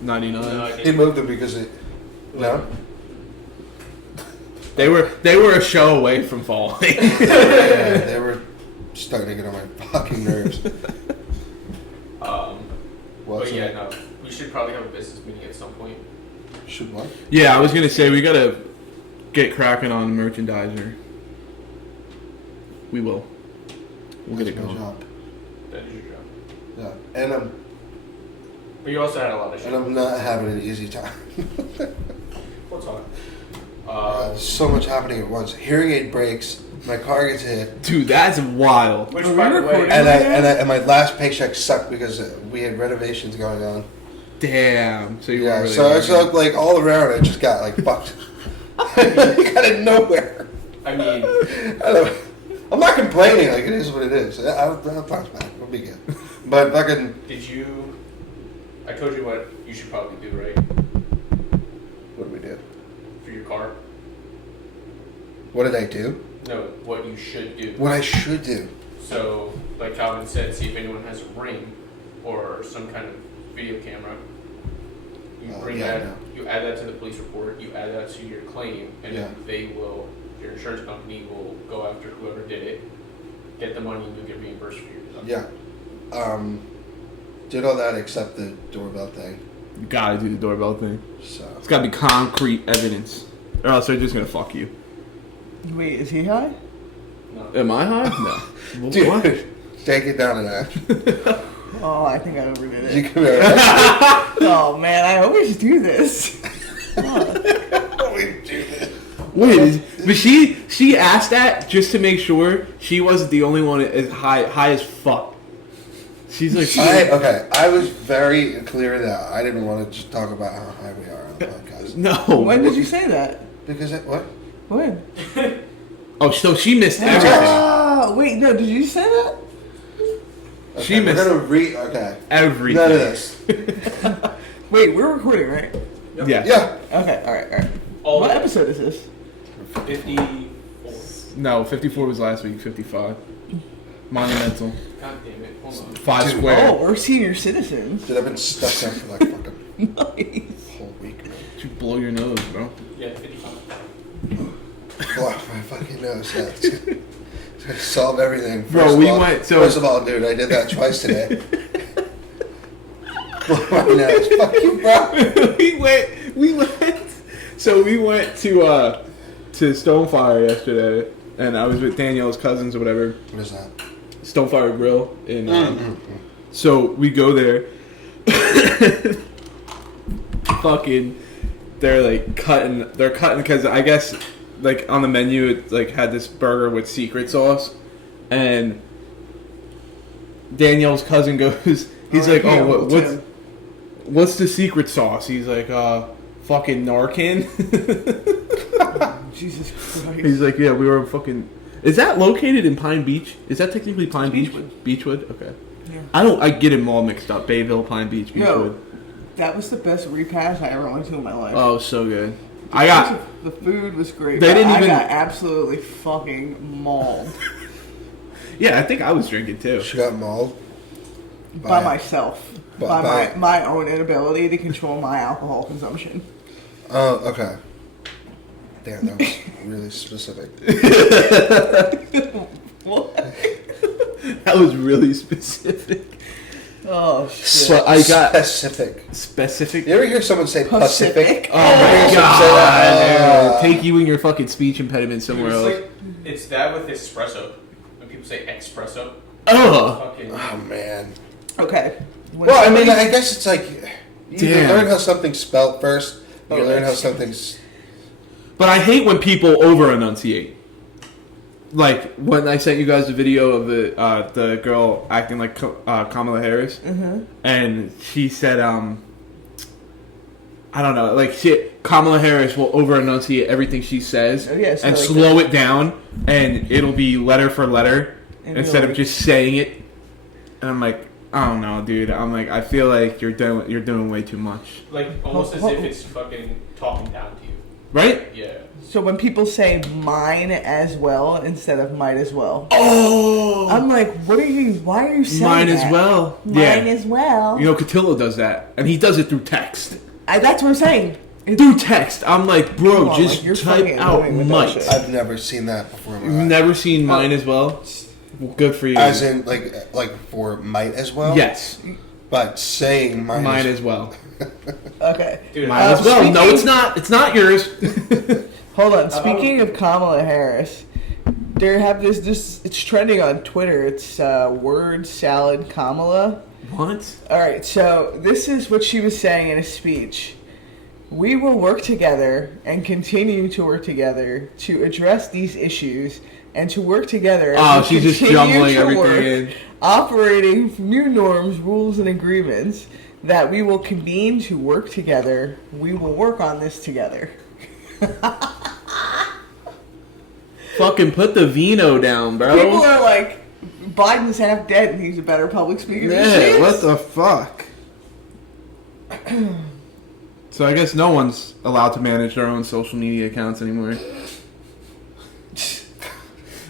99. No, He moved them because it. No. They were a show away from falling. Yeah, they were starting to get on my fucking nerves. But yeah, no, we should probably have a business meeting at some point. Should what? Yeah, I was gonna say we gotta get cracking on merchandiser. We will. We'll get it That's my going. job. That is your job. Yeah, and But you also had a lot of shit. I'm not having an easy time. We'll talk. There's so much happening at once. Hearing aid breaks. My car gets hit. Dude, that's wild. Which, Are we by the way, recording? And my last paycheck sucked because we had renovations going on. Damn. So you Yeah, were really so like all around, I just got like fucked. Out of nowhere. I mean, I'm not complaining. Like it is what it is. I'll bounce back. We'll be good. But fucking. did you? I told you what you should probably do, right? What do we do? For your car. What did I do? No, what you should do. What I should do. So, like Calvin said, see if anyone has a ring or some kind of video camera. You bring that. No. You add that to the police report. You add that to your claim, and then they will. Your insurance company will go after whoever did it, get the money, and you'll get reimbursed for your stuff. Yeah. Did all that except the doorbell thing. You gotta do the doorbell thing. So. It's gotta be concrete evidence, or else they're just gonna fuck you. Wait, is he high? No. Am I high? No. Dude, What? take it down a notch. Oh, I think I overdid it. You can be alright. Oh man, I always do this. We do this. Wait, but she asked that just to make sure she wasn't the only one as high as fuck. She's like, I was very clear that I didn't want to just talk about how high we are on the podcast. no. When did you say that? Because what? When? Oh, so she missed everything. Oh, wait, no, did you say that? Okay, She missed okay. everything. None of this. Wait, we're recording, right? Yeah. Yeah. Okay, alright. All What of it. episode is this? 54. No, 54 was last week. 55. Monumental. God damn it. Hold on. 5 Dude. square. Oh, we're senior citizens. Dude, I've been stuck there for like fucking Nice. whole week, man. You blow your nose, bro. Yeah, 55. Blow out my fucking nose. Yeah, it's gonna solve everything. Bro, First of all, dude, I did that twice today. Blow my nose. Fuck you, bro. we went. So we went to Stonefire yesterday, and I was with Danielle's cousins or whatever. What is that? Stonefire Grill, and so we go there. Fucking, they're cutting because I guess like on the menu it like had this burger with secret sauce, and Danielle's cousin goes, he's like, oh, what's the secret sauce? He's like, fucking Narcan. Jesus Christ. He's like, yeah, we were fucking. Is that located in Pine Beach? Is that technically Pine Beach? Beachwood. Beachwood? Okay. Yeah. I get them all mixed up. Bayville, Pine Beach, Beachwood. No, that was the best repast I ever went to in my life. Oh, so good. The food was great. They but didn't I even- got absolutely fucking mauled Yeah, I think I was drinking too. She got mauled. by myself. by- By my own inability to control my alcohol consumption. Oh, okay. Damn, that was really specific. What? That was really specific. Oh shit. So I got Specific. You ever hear someone say Pacific? Pacific? Oh my god! Take you and your fucking speech impediment somewhere Dude, else. it's that with espresso. When people say espresso. Ugh. Fucking. Oh, man. Okay. Well, I mean, I guess it's like, you Damn. learn how something's spelled first, you Oh, learn how that's- something's... But I hate when people over enunciate. Like when I sent you guys the video of the girl acting like Kamala Harris, and she said, I don't know, like Kamala Harris will over enunciate everything she says Oh, yeah, so and like slow it down, and it'll be letter for letter And instead you're of like- just saying it. And I'm like, I don't know, dude. I'm like, I feel like you're doing way too much. Like almost as if it's fucking talking down to you. right? Yeah. So when people say mine as well instead of might as well, Oh, I'm like, what are you? Why are you saying mine that? as well. Mine as well. You know, Cotillo does that, and he does it through text. That's what I'm saying. Through text, I'm like, bro, Come on, just like, you're type fucking out annoying with that might. shit. I've never seen that before in my You've life. never seen mine as well? Well, good for you. As in, like for might as well? Yes, But saying mine as well. Okay. Dude, Mine as well. No, speaking- it's not. It's not yours. Hold on. Speaking of Kamala Harris, there have this. It's trending on Twitter. It's word salad Kamala. What? All right. So this is what she was saying in a speech. We will work together and continue to work together to address these issues and to work together. as Oh, we she's just continue jumbling to work, everything in. operating new norms, rules, and agreements that we will convene to work together. We will work on this together. Fucking put the vino down, bro. People are like, Biden's half dead and he's a better public speaker than she Yeah, is. what the fuck? So I guess no one's allowed to manage their own social media accounts anymore.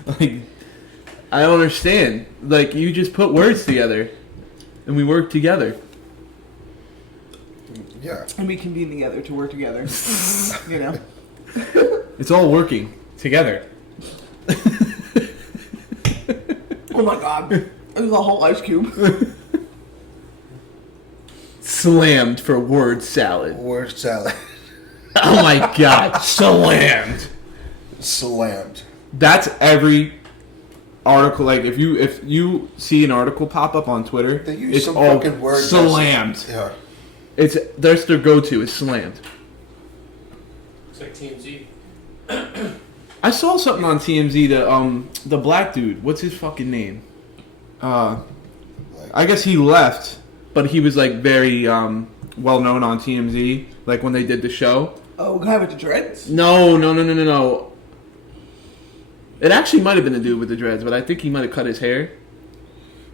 Like, I don't understand. Like, you just put words together, and we work together. Yeah. And we convene together to work together. You know? It's all working together. Oh my god. It was a whole ice cube. Slammed for word salad. Word salad. Oh my god, slammed. Slammed. That's every article. Like, if you see an article pop up on Twitter, They use it's some all fucking word slammed. Yeah. That's their go-to is slammed. It's like TMZ. I saw something on TMZ. The black dude. What's his fucking name? I guess he left, but he was like very well known on TMZ. Like when they did the show. Oh, guy with the dreads? No. It actually might have been the dude with the dreads, but I think he might have cut his hair.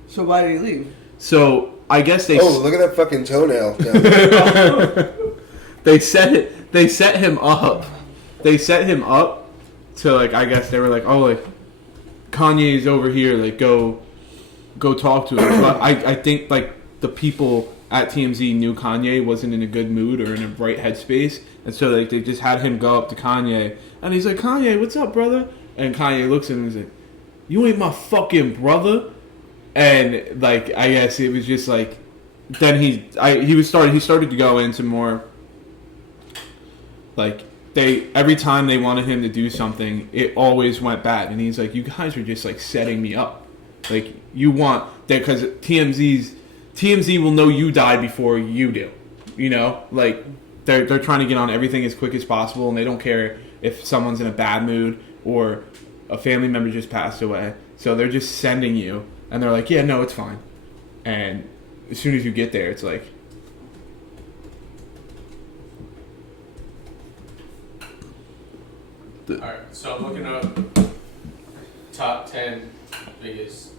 So why did he leave? So I guess they. Oh, look at that fucking toenail. Down there. They set him up. They set him up to, like, I guess they were like, oh, like, Kanye's over here, like, go talk to him. But I think, like, the people at TMZ knew Kanye wasn't in a good mood or in a right headspace, and so, like, they just had him go up to Kanye, and he's like, Kanye, what's up, brother? And Kanye looks at him and he's like, you ain't my fucking brother. And, like, I guess it was just, like, then he started to go into more, like, every time they wanted him to do something, it always went bad. And he's like, you guys are just, like, setting me up. Like, you want that, because TMZ will know you died before you do. You know? Like, they're trying to get on everything as quick as possible, and they don't care if someone's in a bad mood or a family member just passed away. So they're just sending you, and they're like, yeah, no, it's fine. And as soon as you get there, it's like, Alright, so I'm looking up top 10 biggest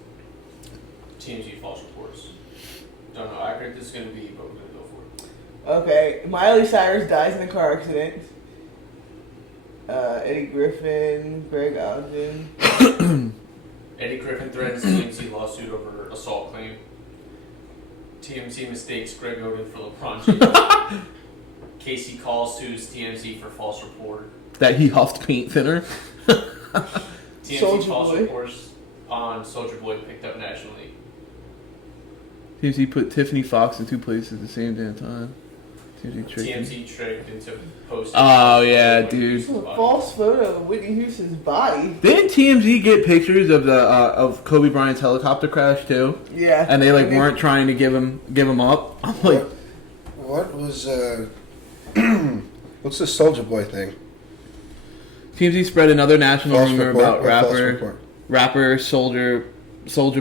TMZ false reports. Don't know how accurate this is going to be, but we're going to go for it. Okay, Miley Cyrus dies in a car accident. Eddie Griffin, Greg Ogden. Eddie Griffin threatens TMZ lawsuit over assault claim. TMZ mistakes Greg Oden for LeBron James. Casey Call sues TMZ for false report. that he huffed paint thinner. TMZ Soulja false Boy. reports on Soulja Boy picked up nationally. TMZ put Tiffany Fox in two places at the same damn time. TMZ tricked me. TMZ tricked into posting. Oh, yeah, Whitney dude. Houston's A body. false photo of Whitney Houston's body. Didn't TMZ get pictures of the of Kobe Bryant's helicopter crash too? Yeah. And they like weren't trying to give him up. I'm like, What was what's the Soulja Boy thing? TMZ spread another national False rumor report about or false report? rapper Soldier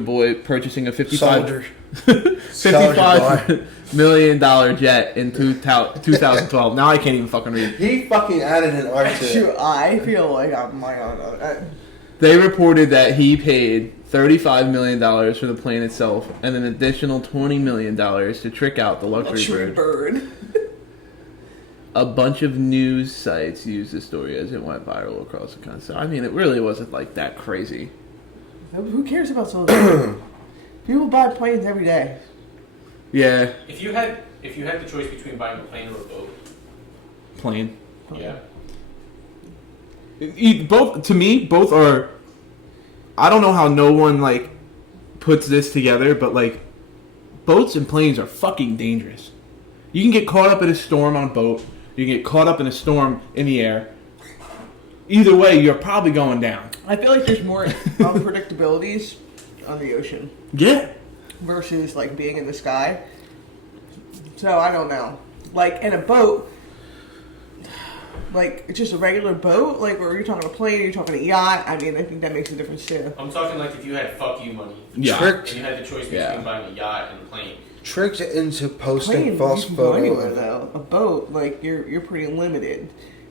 Boy purchasing a Soldier. $55 million jet in 2012. Now I can't even fucking read. He fucking added an R to it. Shoot, I feel like I'm like, They reported that he paid $35 million for the plane itself and an additional $20 million to trick out the luxury bird. a bunch of news sites used the story as it went viral across the country. So, I mean, it really wasn't like that crazy. Who cares about social? People buy planes every day. Yeah. If you had the choice between buying a plane or a boat, Plane. yeah. Both, to me, both are. I don't know how no one like puts this together, but like boats and planes are fucking dangerous. You can get caught up in a storm on a boat. You can get caught up in a storm in the air. Either way, you're probably going down. I feel like there's more unpredictabilities on the ocean. Yeah. Versus like being in the sky. So I don't know. Like in a boat, like just a regular boat, like or you're talking a plane, or you're talking a yacht. I mean, I think that makes a difference too. I'm talking like if you had fuck you money. Yeah. And you had the choice between buying a yacht and a plane. Tricked into posting Plane, false you can go anywhere photos. though. A boat, like you're pretty limited.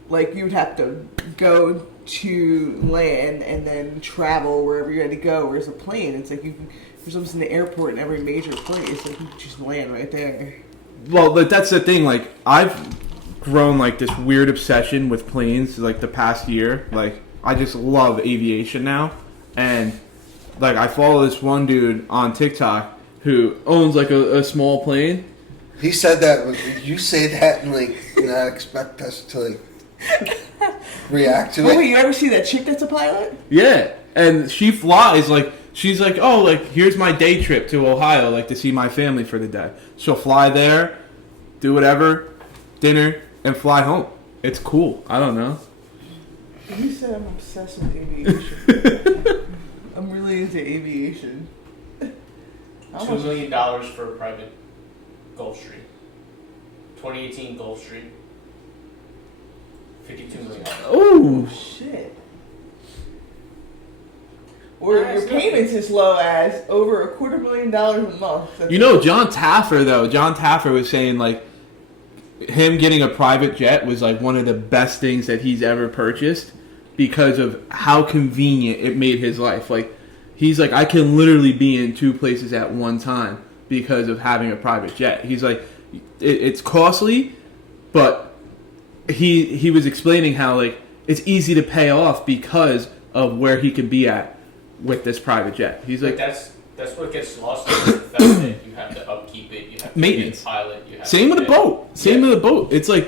Like you would have to go to land and then travel wherever you had to go. Whereas a plane, it's like there's almost an airport in every major place. Like you can just land right there. Well, but that's the thing. Like I've grown like this weird obsession with planes like the past year. Like I just love aviation now, and like I follow this one dude on TikTok who owns like a small plane. He said that. You say that and like not expect us to like react to Oh, it. wait, you ever see that chick that's a pilot? Yeah, and she flies like she's like, oh, like here's my day trip to Ohio, like to see my family for the day. She'll fly there, do whatever, dinner, and fly home. It's cool. I don't know. You said I'm obsessed with aviation. I'm really into aviation. How $2 much? million for a private Gulfstream. 2018 Gulfstream. $52 million. Oh, Shit. Or your payments as low as over $250,000 a month. That's you know, John Taffer was saying like him getting a private jet was like one of the best things that he's ever purchased because of how convenient it made his life. Like he's like, I can literally be in two places at one time because of having a private jet. He's like, it's costly, but he was explaining how like it's easy to pay off because of where he can be at with this private jet. He's like, that's what gets lost in the fact that you have to upkeep it, you have to maintenance. be a pilot, you have same to with a boat. Same with a boat. It's like,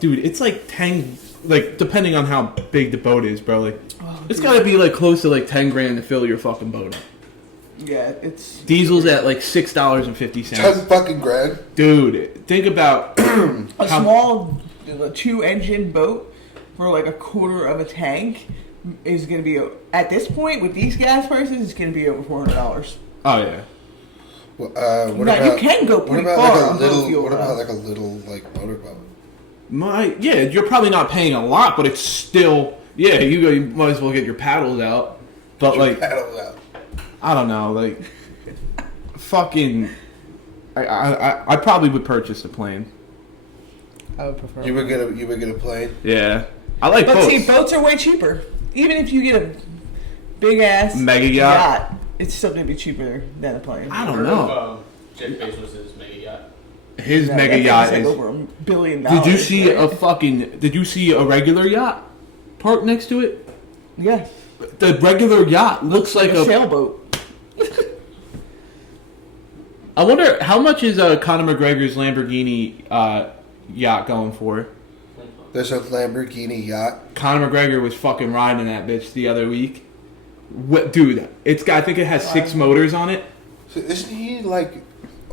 dude, it's like 10, like depending on how big the boat is, bro. Like, it's gotta be like close to like 10 grand to fill your fucking boat up. Yeah, it's Diesel's at like $6.50. 10 fucking grand. Dude, think about a small 2-engine boat for like a quarter of a tank is going to be at this point with these gas prices. It's going to be over $400. Oh yeah. What Now, about, you can go what pretty about far like a on little? low fuel, What about though. like a little like motorboat? Yeah, you're probably not paying a lot, but it's still you might as well get your paddles out. But like Paddle out. I don't know, like fucking I probably would purchase a plane. I would prefer. You would get a plane. Yeah. I like But boats. see, boats are way cheaper. Even if you get a big ass Mega yacht? it's still going to be cheaper than a plane. I don't Heard know. of, Jeff Bezos' mega yacht. His Yeah, mega that yacht thing's is. like over $1 billion. Did you see right? Did you see a regular yacht parked next to it? Yeah, The regular yacht looks like a sailboat. I wonder how much is Conor McGregor's Lamborghini yacht going for? There's a Lamborghini yacht. Conor McGregor was fucking riding that bitch the other week. Dude, I think it has 6 motors on it. So isn't he like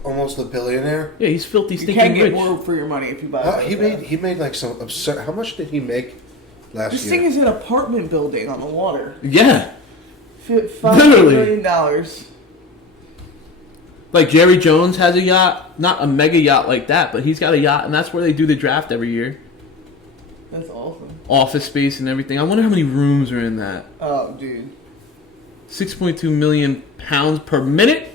almost a billionaire? Yeah, he's filthy You stinking can get rich. more for your money if you buy it. He made like some absurd. How much did he make last This year? thing is an apartment building on the water. Yeah. $5 Literally. million. Like Jerry Jones has a yacht, not a mega yacht like that, but he's got a yacht, and that's where they do the draft every year. That's awesome. Office space and everything. I wonder how many rooms are in that. Oh, dude. 6.2 million pounds per minute?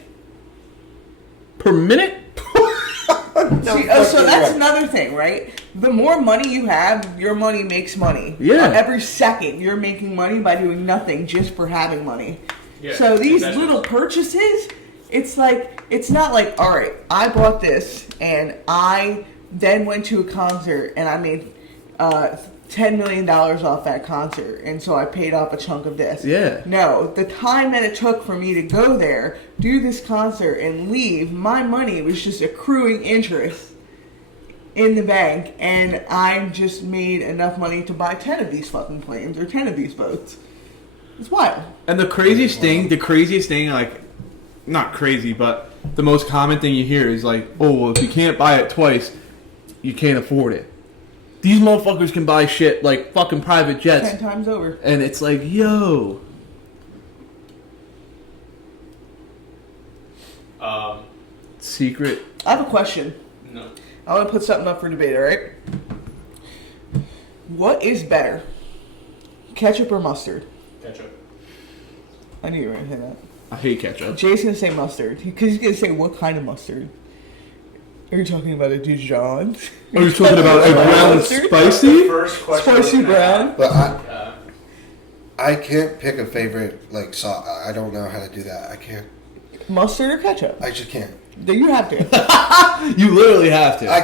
Per minute? See, so that's another thing, right? The more money you have, your money makes money. Yeah. Every second, you're making money by doing nothing just for having money. Yeah, So these exactly. little purchases, it's not like, all right, I bought this and I then went to a concert, and I made $10 million off that concert, and so I paid off a chunk of this. Yeah. No, the time that it took for me to go there, do this concert, and leave, my money was just accruing interest in the bank, and I just made enough money to buy 10 of these fucking planes or 10 of these boats. It's wild. And the craziest thing, like, not crazy, but the most common thing you hear is like, oh, well, if you can't buy it twice, you can't afford it. These motherfuckers can buy shit like fucking private jets 10 times over. And it's like, yo. Secret. I have a question. No. I want to put something up for debate, alright? What is better? Ketchup or mustard? Ketchup. I knew you were going to say that. I hate ketchup. Jay's going to say mustard. Because he's going to say, what kind of mustard? Are you talking about a Dijon? Are you talking about a brown Mustard? spicy? First question. Spicy brown? But I can't pick a favorite, like, sauce. I don't know how to do that. I can't. Mustard or ketchup? I just can't. Then you have to. You literally have to. I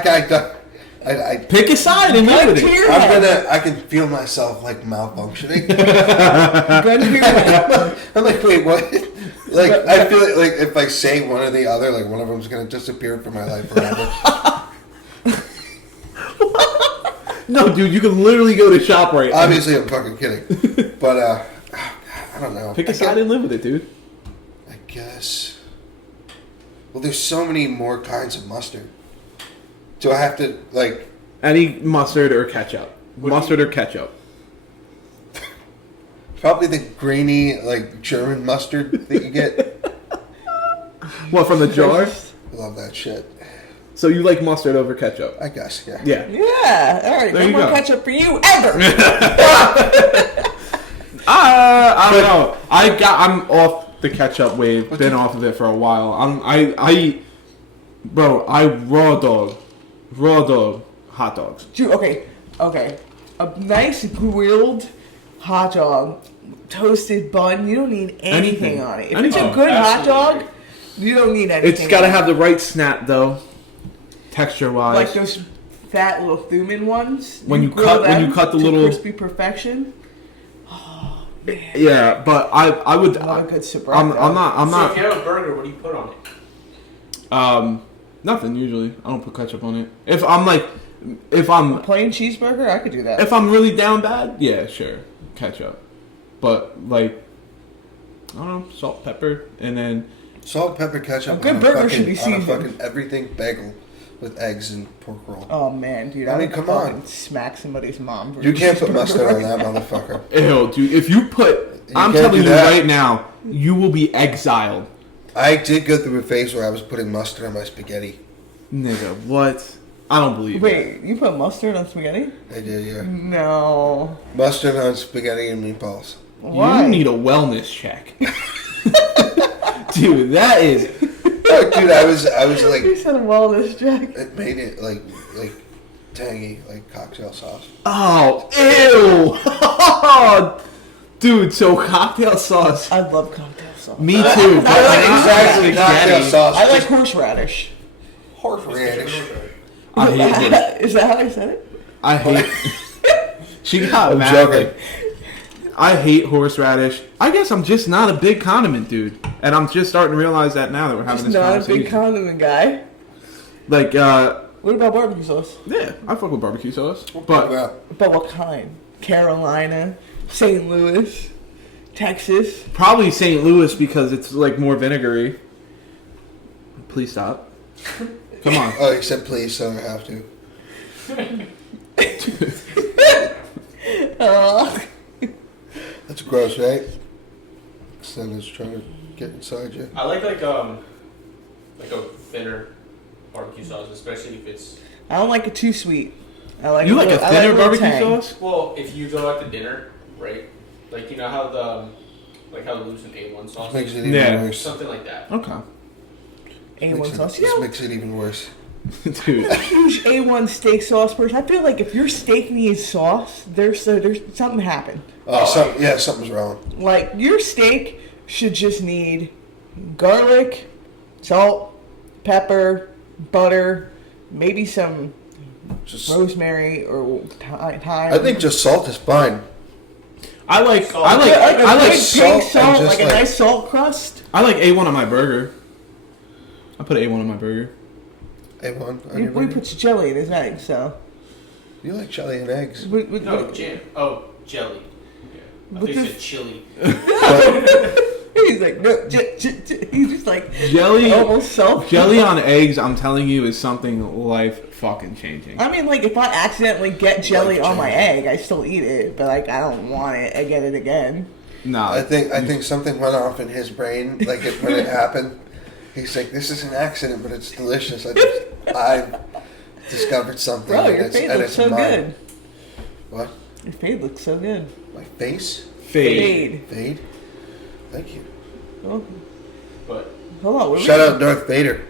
Pick a side and live with it. I can feel myself, like, malfunctioning. Gun to your head. I'm like, wait, what? Like, I feel like if I say one or the other, like, one of them's going to disappear from my life forever. No, dude, you can literally go to ShopRite. Obviously, I'm fucking kidding. But, I don't know. Pick a side and live with it, dude. I guess. Well, there's so many more kinds of mustard. Do I have to, like... Any mustard or ketchup. Mustard or ketchup. Probably the grainy, like, German mustard that you get. What, from the jar? I love that shit. So you like mustard over ketchup? I guess, yeah. Yeah. Yeah. All right. There No you more go. ketchup for you ever. I don't know. I'm off the ketchup wave. Been off of it for a while. I raw dog hot dogs. Dude, okay. A nice grilled hot dog, toasted bun. You don't need anything on it. If it's a Anything. good hot Absolutely. dog, you don't need anything. It's got to on have it. the right snap though, texture wise. Like those fat little Thuman ones. When you grill cut the them to little- crispy perfection. Oh man. Yeah, but I would. Love a good Sabretta. I'm So if not. you have a burger, what do you put on it? Nothing usually. I don't put ketchup on it. If I'm Plain cheeseburger, I could do that. if I'm really down bad, yeah, sure, ketchup. But like, I don't know, salt, pepper, and then Salt, pepper, ketchup. A good on burger should be on a seasoned. fucking everything bagel with eggs and pork roll. Oh man, dude! I mean, would come fucking on. Smack somebody's mom. For You can't put cheeseburger. mustard on that motherfucker. ew, dude. If you put, I'm can't telling do you that. right now, you will be exiled, I did go through a phase where I was putting mustard on my spaghetti. nigga. What? I don't believe. Wait, you put mustard on spaghetti? I did, yeah. No. Mustard on spaghetti and meatballs. Why? You need a wellness check, dude. That is. Oh, dude, I was like, You said wellness, Jack. it made it like tangy, like cocktail sauce. Oh, ew, dude. So cocktail sauce. I love cocktail sauce. Me too. But I like not exactly cocktail spaghetti. sauce. I like just horseradish. horseradish. I hate it. Is that how they said it? I hate. She got I'm mad. joking. Like, I hate horseradish. I guess I'm just not a big condiment dude, and I'm just starting to realize that now that we're having Just this not a conversation. big condiment guy. Like, What about barbecue sauce? yeah, I fuck with barbecue sauce, But but But what kind? Carolina, St. Louis, Texas. probably St. Louis because it's like more vinegary. Please stop. Come on. oh, except please, so I have to. That's gross, right? Someone's trying to get inside you. I like a thinner barbecue sauce, especially if it's I don't like it too sweet. I like You a like a little- I thinner little barbecue tang. sauce? well. If you go out to dinner, right? Like you know how the Lucent A1 sauce, Makes is? it even Yeah. worse. Something like that. Okay. A1 sauce. This You know, makes it even worse. Dude. huge A1 steak sauce person. I feel like if your steak needs sauce, there's something happened. Oh, something's wrong. Like your steak should just need garlic, salt, pepper, butter, maybe some Just rosemary or thyme. I think just salt is fine. I like Salt. I like like a I like big salt pink salt, and just like a like- nice salt crust. I like A1 on my burger. I put A1 on my burger. A1 on We your burger? put jelly in his egg, so. You like jelly and eggs. No, jam. Oh, jelly. Yeah. I What think you the- said chili. He's like, no, he's just like Jelly almost self. Jelly on eggs, I'm telling you, is something life fucking changing. I mean, like, if I accidentally get jelly on my Life-changing. egg, I still eat it, but like, I don't want it. I get it again. Nah. I think something went off in his brain, like when it happened. He's like, "This is an accident, but it's delicious." I discovered something, Bro, and your it's, face and looks it's so mine. good. What? Your face looks so good. My face? Fade. Fade? Thank you. Oh, But hold on. What Shout out Darth Vader.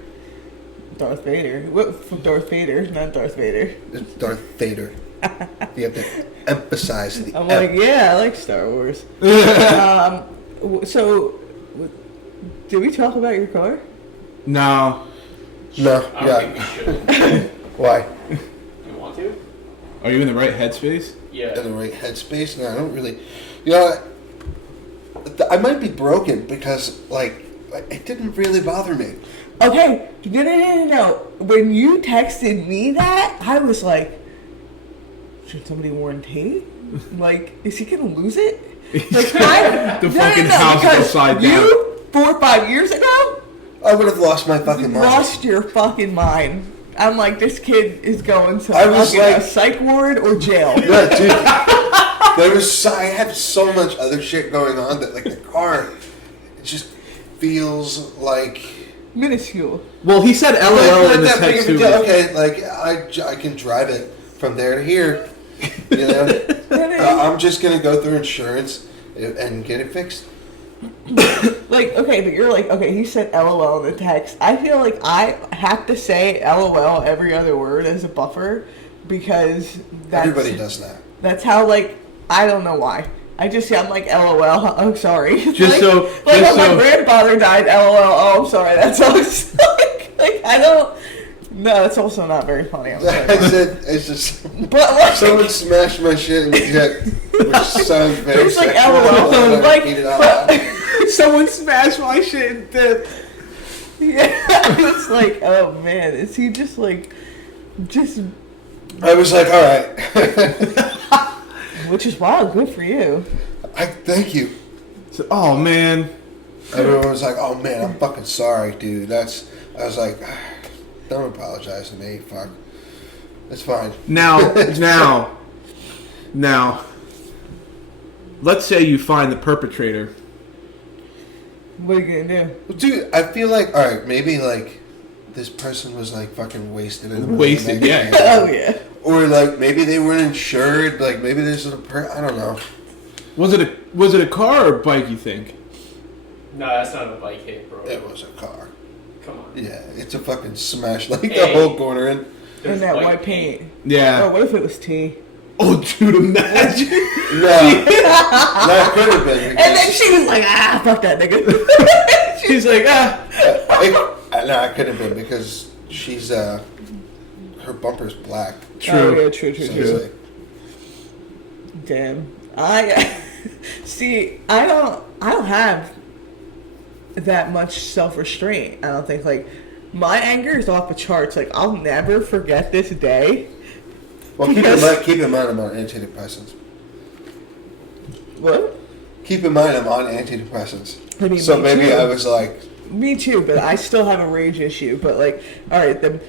Darth Vader. What for Darth Vader, not Darth Vader. It's Darth Vader. You have to emphasize the. I'm like, yeah, I like Star Wars. So, did we talk about your car? No. No, I don't yeah. think we should. Why? You want to? Are you in the right headspace? In Yeah. the right headspace? No, I don't really. You know, I might be broken because, like, it didn't really bother me. Okay, no. When you texted me that, I was like, should somebody warn Tate? Like, is he gonna lose it? Like, The fucking house is because upside down. You 4 or 5 years ago I would have lost my fucking mind. lost your fucking mind. I'm like, this kid is going to I was fucking a like- psych ward or jail. Yeah, dude. I had so much other shit going on that, like, the car, it just feels like. Minuscule. Well, he said LOL Not in the that big text of a too. deal. Okay, like I can drive it from there to here. You know, I'm just gonna go through insurance and get it fixed. Like, okay, but you're like, okay, he said LOL in the text. I feel like I have to say LOL every other word as a buffer because that's, Everybody does that. that's how, like, I don't know why. I'm like, LOL, I'm sorry. Just like, so- Like, just when so- my grandfather died, LOL, oh, I'm sorry, that's all it's like, I don't, no, that's also not very funny, I'm sorry. I said it's just But, like, someone smashed my shit in the jet, which sounds very It's like sexual. LOL, and I like, repeat it out loud. Someone smashed my shit and did. yeah, it's like, oh, man, is he just, like, just... I was like, all right. Which is wild, good for you. I thank you. So, oh man. Everyone was like, oh man, I'm fucking sorry, dude. I was like, don't apologize to me. Fuck. It's fine. Now. Let's say you find the perpetrator. What are you gonna do? Well, dude, I feel like, all right, maybe like this person was like fucking wasted in the morning, Wasted, like, yeah. Oh, yeah. Or like maybe they weren't insured. Like maybe there's I don't know. Was it a car or a bike? You think? No, that's not a bike hit, bro. It was a car. Come on. Yeah, it's a fucking smash like the Hey. whole corner in. There's And that bike white paint. Oh, Yeah. what if it was tea? Oh, dude, imagine. No, that could have been. And then she was like, ah, fuck that nigga. She's like, ah. No, it could have been because she's her bumper's black. True. Oh, yeah, true. So it's like, Damn. See, I don't have that much self-restraint. I don't think, like, my anger is off the charts. Like, I'll never forget this day. well, Because- keep in mind I'm on antidepressants. What? Keep in mind I'm on antidepressants. I mean, So me maybe too. I was like, Me too, but I still have a rage issue. But, like, alright,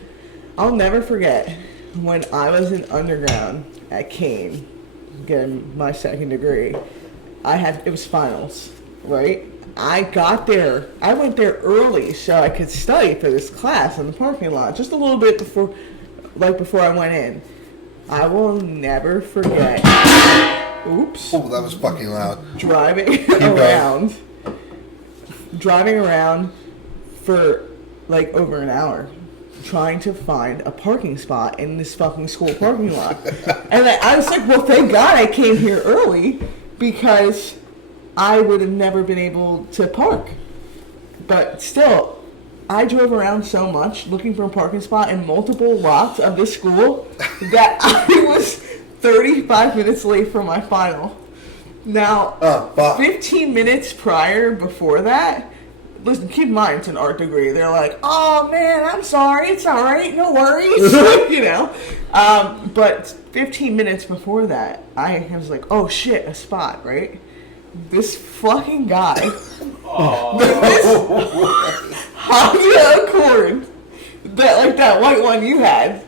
I'll never forget when I was in underground at Kane getting my second degree. It was finals, right? I went there early so I could study for this class in the parking lot, just a little bit before I went in. I will never forget. Oops. oh, that was fucking loud. Driving going. around for like over an hour trying to find a parking spot in this fucking school parking lot. And I was like, well, thank God I came here early because I would have never been able to park. But still, I drove around so much looking for a parking spot in multiple lots of this school that I was 35 minutes late for my final. Now, 15 minutes before that, listen, keep in mind, it's an art degree. They're like, oh man, I'm sorry, it's all right, no worries, you know. But 15 minutes before that, I was like, oh shit, a spot, right? This fucking guy, this Honda Accord, that white one you had,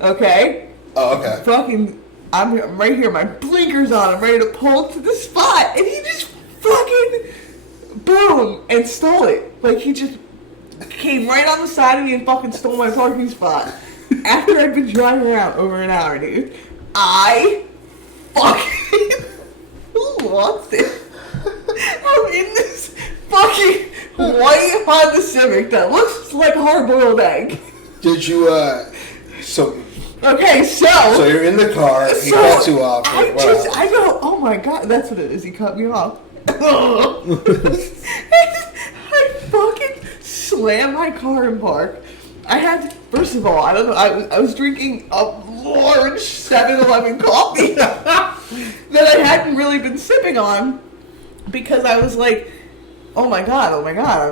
okay? Oh, okay. Fucking, I'm right here, my blinkers on, I'm ready to pull to the spot, and he just fucking, boom, and stole it. Like, he just came right on the side of me and fucking stole my parking spot. After I'd been driving around over an hour, dude. I fucking lost it. I'm in this fucking white Honda Civic that looks like a hard-boiled egg. Did you, Okay, so you're in the car, he cuts you off. I go, oh my god, that's what it is, he cut me off. I fucking slammed my car in park. I had, first of all, I don't know, I was drinking a large 7-Eleven coffee that I hadn't really been sipping on because I was like, oh my god, I'm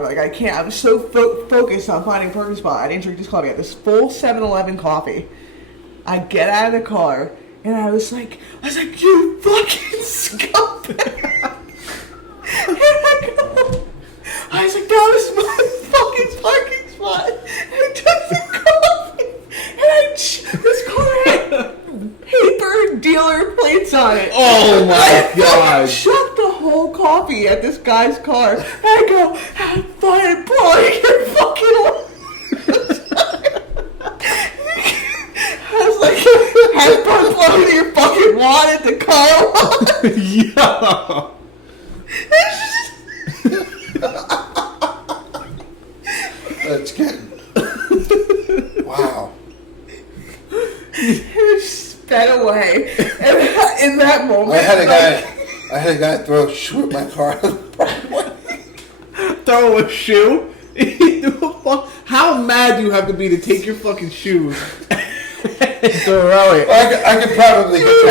like, I can't, I was so focused on finding a parking spot. I didn't drink this coffee. I had this full 7-Eleven coffee. I get out of the car and I was like, you fucking scumbag. And I was like, that was my fucking parking spot. And I took the coffee, and this car had paper dealer plates on it. Oh my god! I chucked the whole coffee at this guy's car. And I go, have fun blowing your fucking I was like, have fun blowing your fucking wad at the car wash. That's good. Wow. It sped away. And in that moment, I had a guy throw a shoe at my car. Throw a shoe? How mad do you have to be to take your fucking shoes and throw it? I could probably get your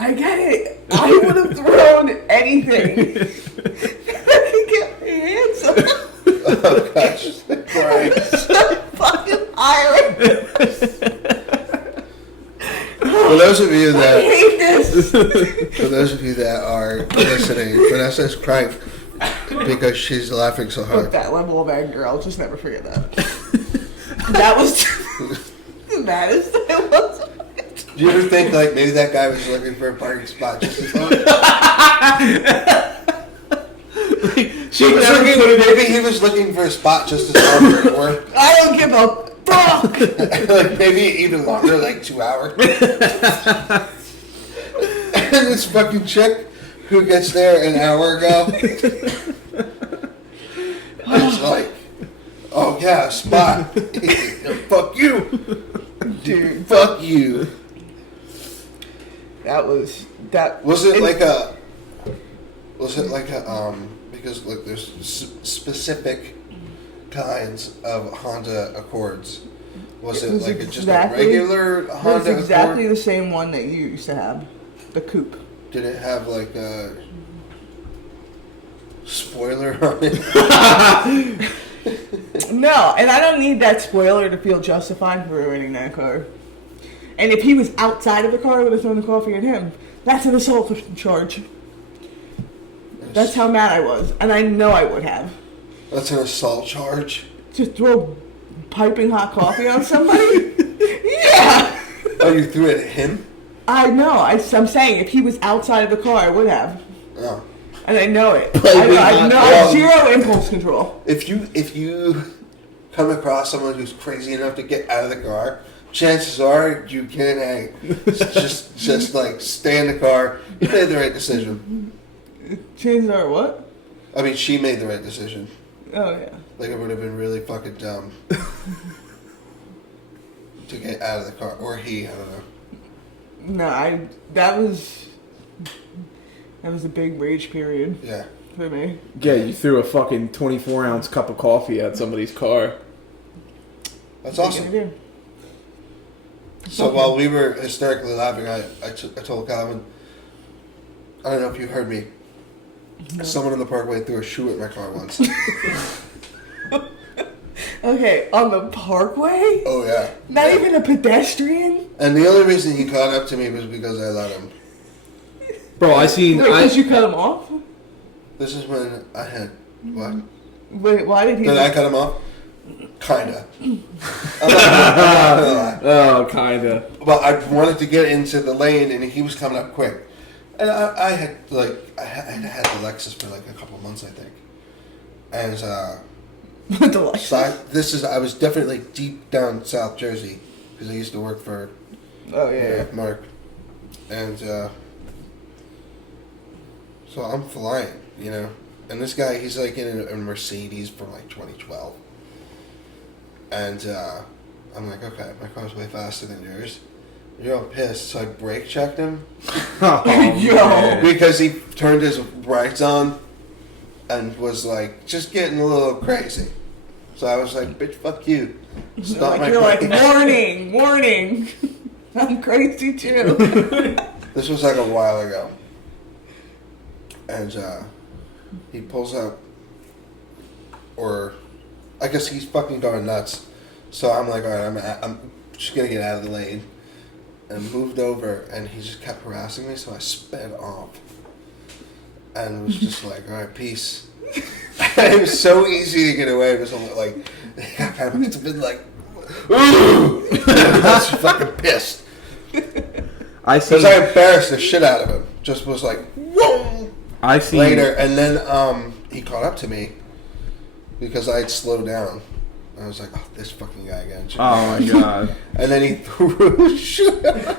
I get it. I would have thrown anything. I could get my hands up. Oh gosh, Christ. So fucking iron. For those of you I hate this. For those of you that are listening, Vanessa's crying because she's laughing so Look, hard. that level of anger, I'll just never forget that. That was the maddest I was. Do you ever think like maybe that guy was looking for a parking spot just as long? Maybe he was looking for a spot just as long as it worked. I don't give a fuck. Like maybe even longer, like 2 hours. And this fucking chick who gets there an hour ago, it's like, oh yeah, a spot. Fuck you, Dude. Fuck you. Was it like a because look, there's specific kinds of Honda Accords. Was it like just a regular Honda Accord? It's exactly the same one that you used to have, the coupe. Did it have like a spoiler on it? No, and I don't need that spoiler to feel justified for ruining that car. And if he was outside of the car, I would have thrown the coffee at him. That's an assault charge. That's how mad I was. And I know I would have. That's an assault charge? To throw piping hot coffee on somebody? Yeah! Oh, you threw it at him? I know. I'm saying if he was outside of the car, I would have. Oh. And I know it. I have zero impulse control. If you come across someone who's crazy enough to get out of the car, chances are you can't hang. just like stay in the car. You made the right decision. Chances are what? I mean, she made the right decision. Oh yeah. Like it would have been really fucking dumb to get out of the car, or he. I don't know. No, that was a big rage period. Yeah. for me. Yeah, you threw a fucking 24-ounce cup of coffee at somebody's car. That's awesome. So while we were hysterically laughing, I told Calvin, I don't know if you heard me. No. Someone in the parkway threw a shoe at my car once. Okay, on the parkway? Oh, yeah. Not even a pedestrian? And the only reason he caught up to me was because I let him. Bro, I seen... Wait, did you cut him off? This is when I had... What? Wait, why did he... Did I cut him off? Kinda. Oh, kinda. But I wanted to get into the lane, and he was coming up quick. And I had the Lexus for like a couple of months, I think. And the Lexus? So I was definitely deep down South Jersey because I used to work for Mark. And so I'm flying, you know. And this guy, he's like in a Mercedes from like 2012. And I'm like, okay, my car's way faster than yours. You're all pissed, so I brake checked him. Oh, because he turned his brights on and was like just getting a little crazy. So I was like, bitch, fuck you. Stop you're like, warning. I'm crazy too. This was like a while ago. And he pulls up, or I guess he's fucking going nuts. So I'm like, all right, I'm just gonna get out of the lane. And moved over, and he just kept harassing me, so I sped off. And was just like, all right, peace. It was so easy to get away. It was like, I must have been like, ooh! I was fucking pissed. Because I embarrassed the shit out of him. Just was like, whoa! Later, and then he caught up to me because I had slowed down. I was like, oh, this fucking guy again. Oh, my God. And then he threw a shoe at my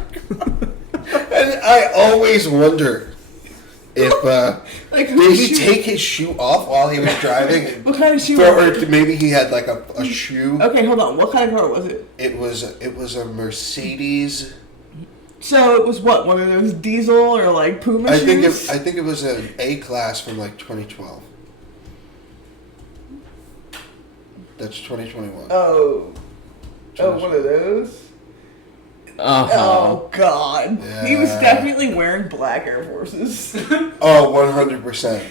car. And I always wonder if, did he take his shoe off while he was driving? What kind of shoe was it? Or maybe he had like a shoe. Okay, hold on. What kind of car was it? It was a Mercedes. So it was what? One of those diesel or like Puma shoes? I think it was an A-class from like 2012. That's 2021. Oh, one of those? Uh-huh. Oh, God. Yeah. He was definitely wearing black Air Forces. Oh, 100%.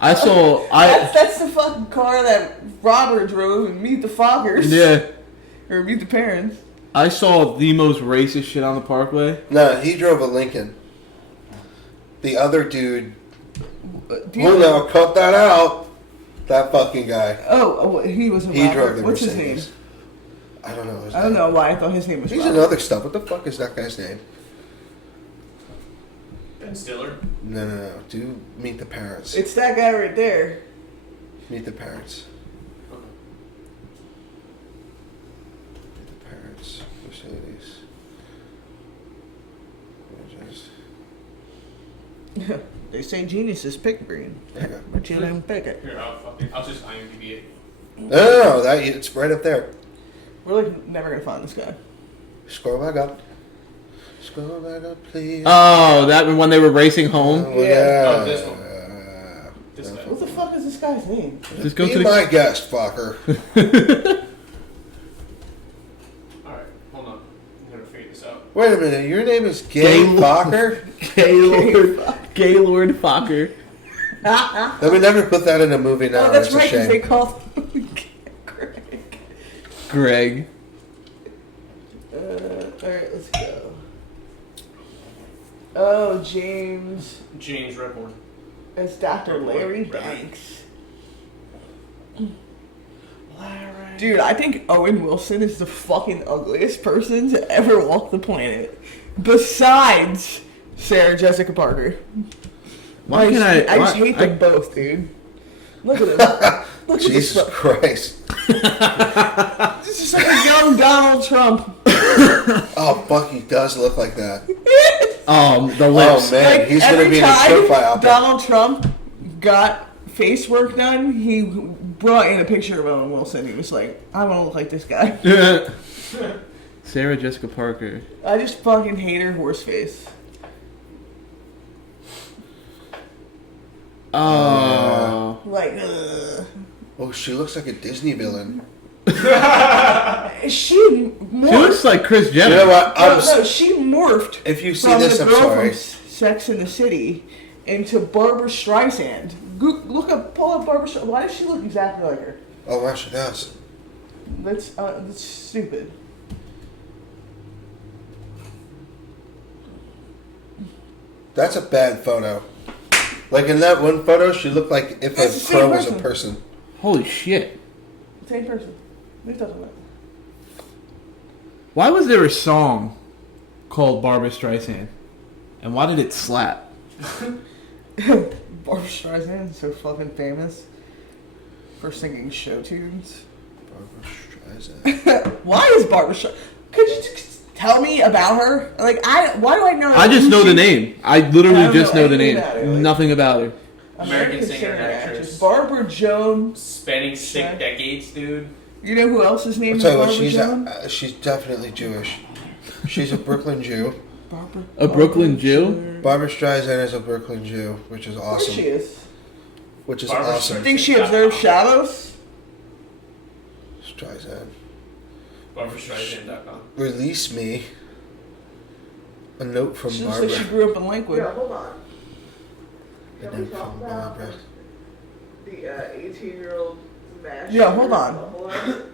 That's the fucking car that Robert drove in Meet the Fockers. Yeah. Or Meet the Parents. I saw the most racist shit on the parkway. No, he drove a Lincoln. The other dude... no, cut that out. That fucking guy. Oh, he was a He Robert. drove the What's Mercedes. his name? I don't know his name. I don't know why I thought his name was He's Robert. in other stuff. What the fuck is that guy's name? Ben Stiller? No. Do Meet the Parents. It's that guy right there. Meet the Parents. Meet the Parents. Mercedes. They say geniuses pick green. There you go. But you don't pick it. Here, I'll just IMDb it. No, it's right up there. We're like never gonna find this guy. Scroll back up. Scroll back up, please. Oh, that when they were racing home? Oh, yeah. Oh, this one. This guy. What the fuck is this guy's name? Just go Be to the... my guest, fucker. Alright, hold on. I'm gonna figure this out. Wait a minute, your name is Gay Focker? Gaylord Fokker. They would never put that in a movie now. Oh, that's it's a right, because shame. they called Greg. Alright, let's go. Oh, James. James Redbourne. It's Dr. Larry Redbourne. Banks. Dude, I think Owen Wilson is the fucking ugliest person to ever walk the planet. Besides Sarah Jessica Parker. Why can I just hate them both, dude. Look at him. Look Jesus at this. Christ. This is like a young Donald Trump. Oh, fuck, he does look like that. The lips. Oh, man, Like, he's going to every be in a time profile out there. Donald Trump got face work done, he brought in a picture of Owen Wilson. He was like, I want to look like this guy. Sarah Jessica Parker. I just fucking hate her horse face. Oh. Like, Oh, she looks like a Disney villain. she She morphed. looks like Chris Jenner. You know what? No, she morphed If you see from this, the I'm girl sorry. from Sex in the City into Barbara Streisand. Pull up Barbara Streisand. Why does she look exactly like her? Oh, wow, she does. That's stupid. That's a bad photo. Like in that one photo, she looked like if It's the a same crow was a person. person. Holy shit. Same person. What are you talking about? Why was there a song called Barbara Streisand? And why did it slap? Barbara Streisand is so fucking famous for singing show tunes. Barbara Streisand. Why is Barbara Streisand? Could you tell me about her? Like, why do I know? I just who know the she- name. I literally I don't just know know the anything name. about her, like- Nothing about her. American singer and actress. Barbara Joan. Spanning 6 decades, dude. You know who else's name I'll is tell you what, Barbara Joan? she's definitely Jewish. She's a Brooklyn Jew. A Brooklyn Jew? Barbara Streisand is a Brooklyn Jew, which is Of course awesome. she is. Which is Barbara awesome. You think she observes shadows? Streisand. BarbaraStreisand.com. Release me. A note from She looks Barbara. like she grew up in Lakewood. hold on. A note from Barbara. The 18-year-old mash. Yeah, hold on.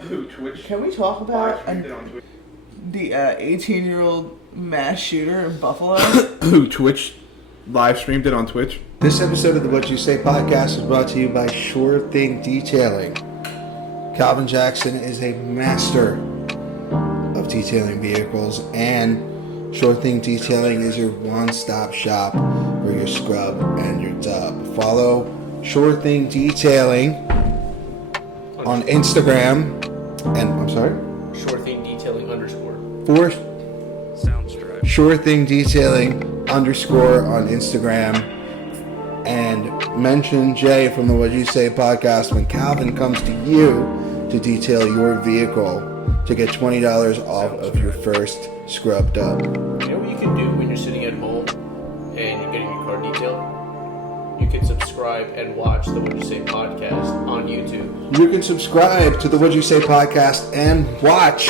Who, Twitch? Can we talk about Live streamed it on Twitch. the 18-year-old mass shooter in Buffalo? Who Twitch live streamed it on Twitch? This episode of the What You Say podcast is brought to you by Sure Thing Detailing. Calvin Jackson is a master of detailing vehicles, and Sure Thing Detailing is your one-stop shop for your scrub and your dub. Follow Sure Thing Detailing on Instagram, and I'm sorry? Sure Thing Detailing underscore. For Sure Thing Detailing underscore on Instagram, and mention Jay from the What You Say podcast when Calvin comes to you to detail your vehicle to get $20 off of your first scrub dub. You know what you can do when you're sitting at home and you're getting your car detailed? You can subscribe and watch the What You Say podcast on YouTube. You can subscribe to the What You Say podcast and watch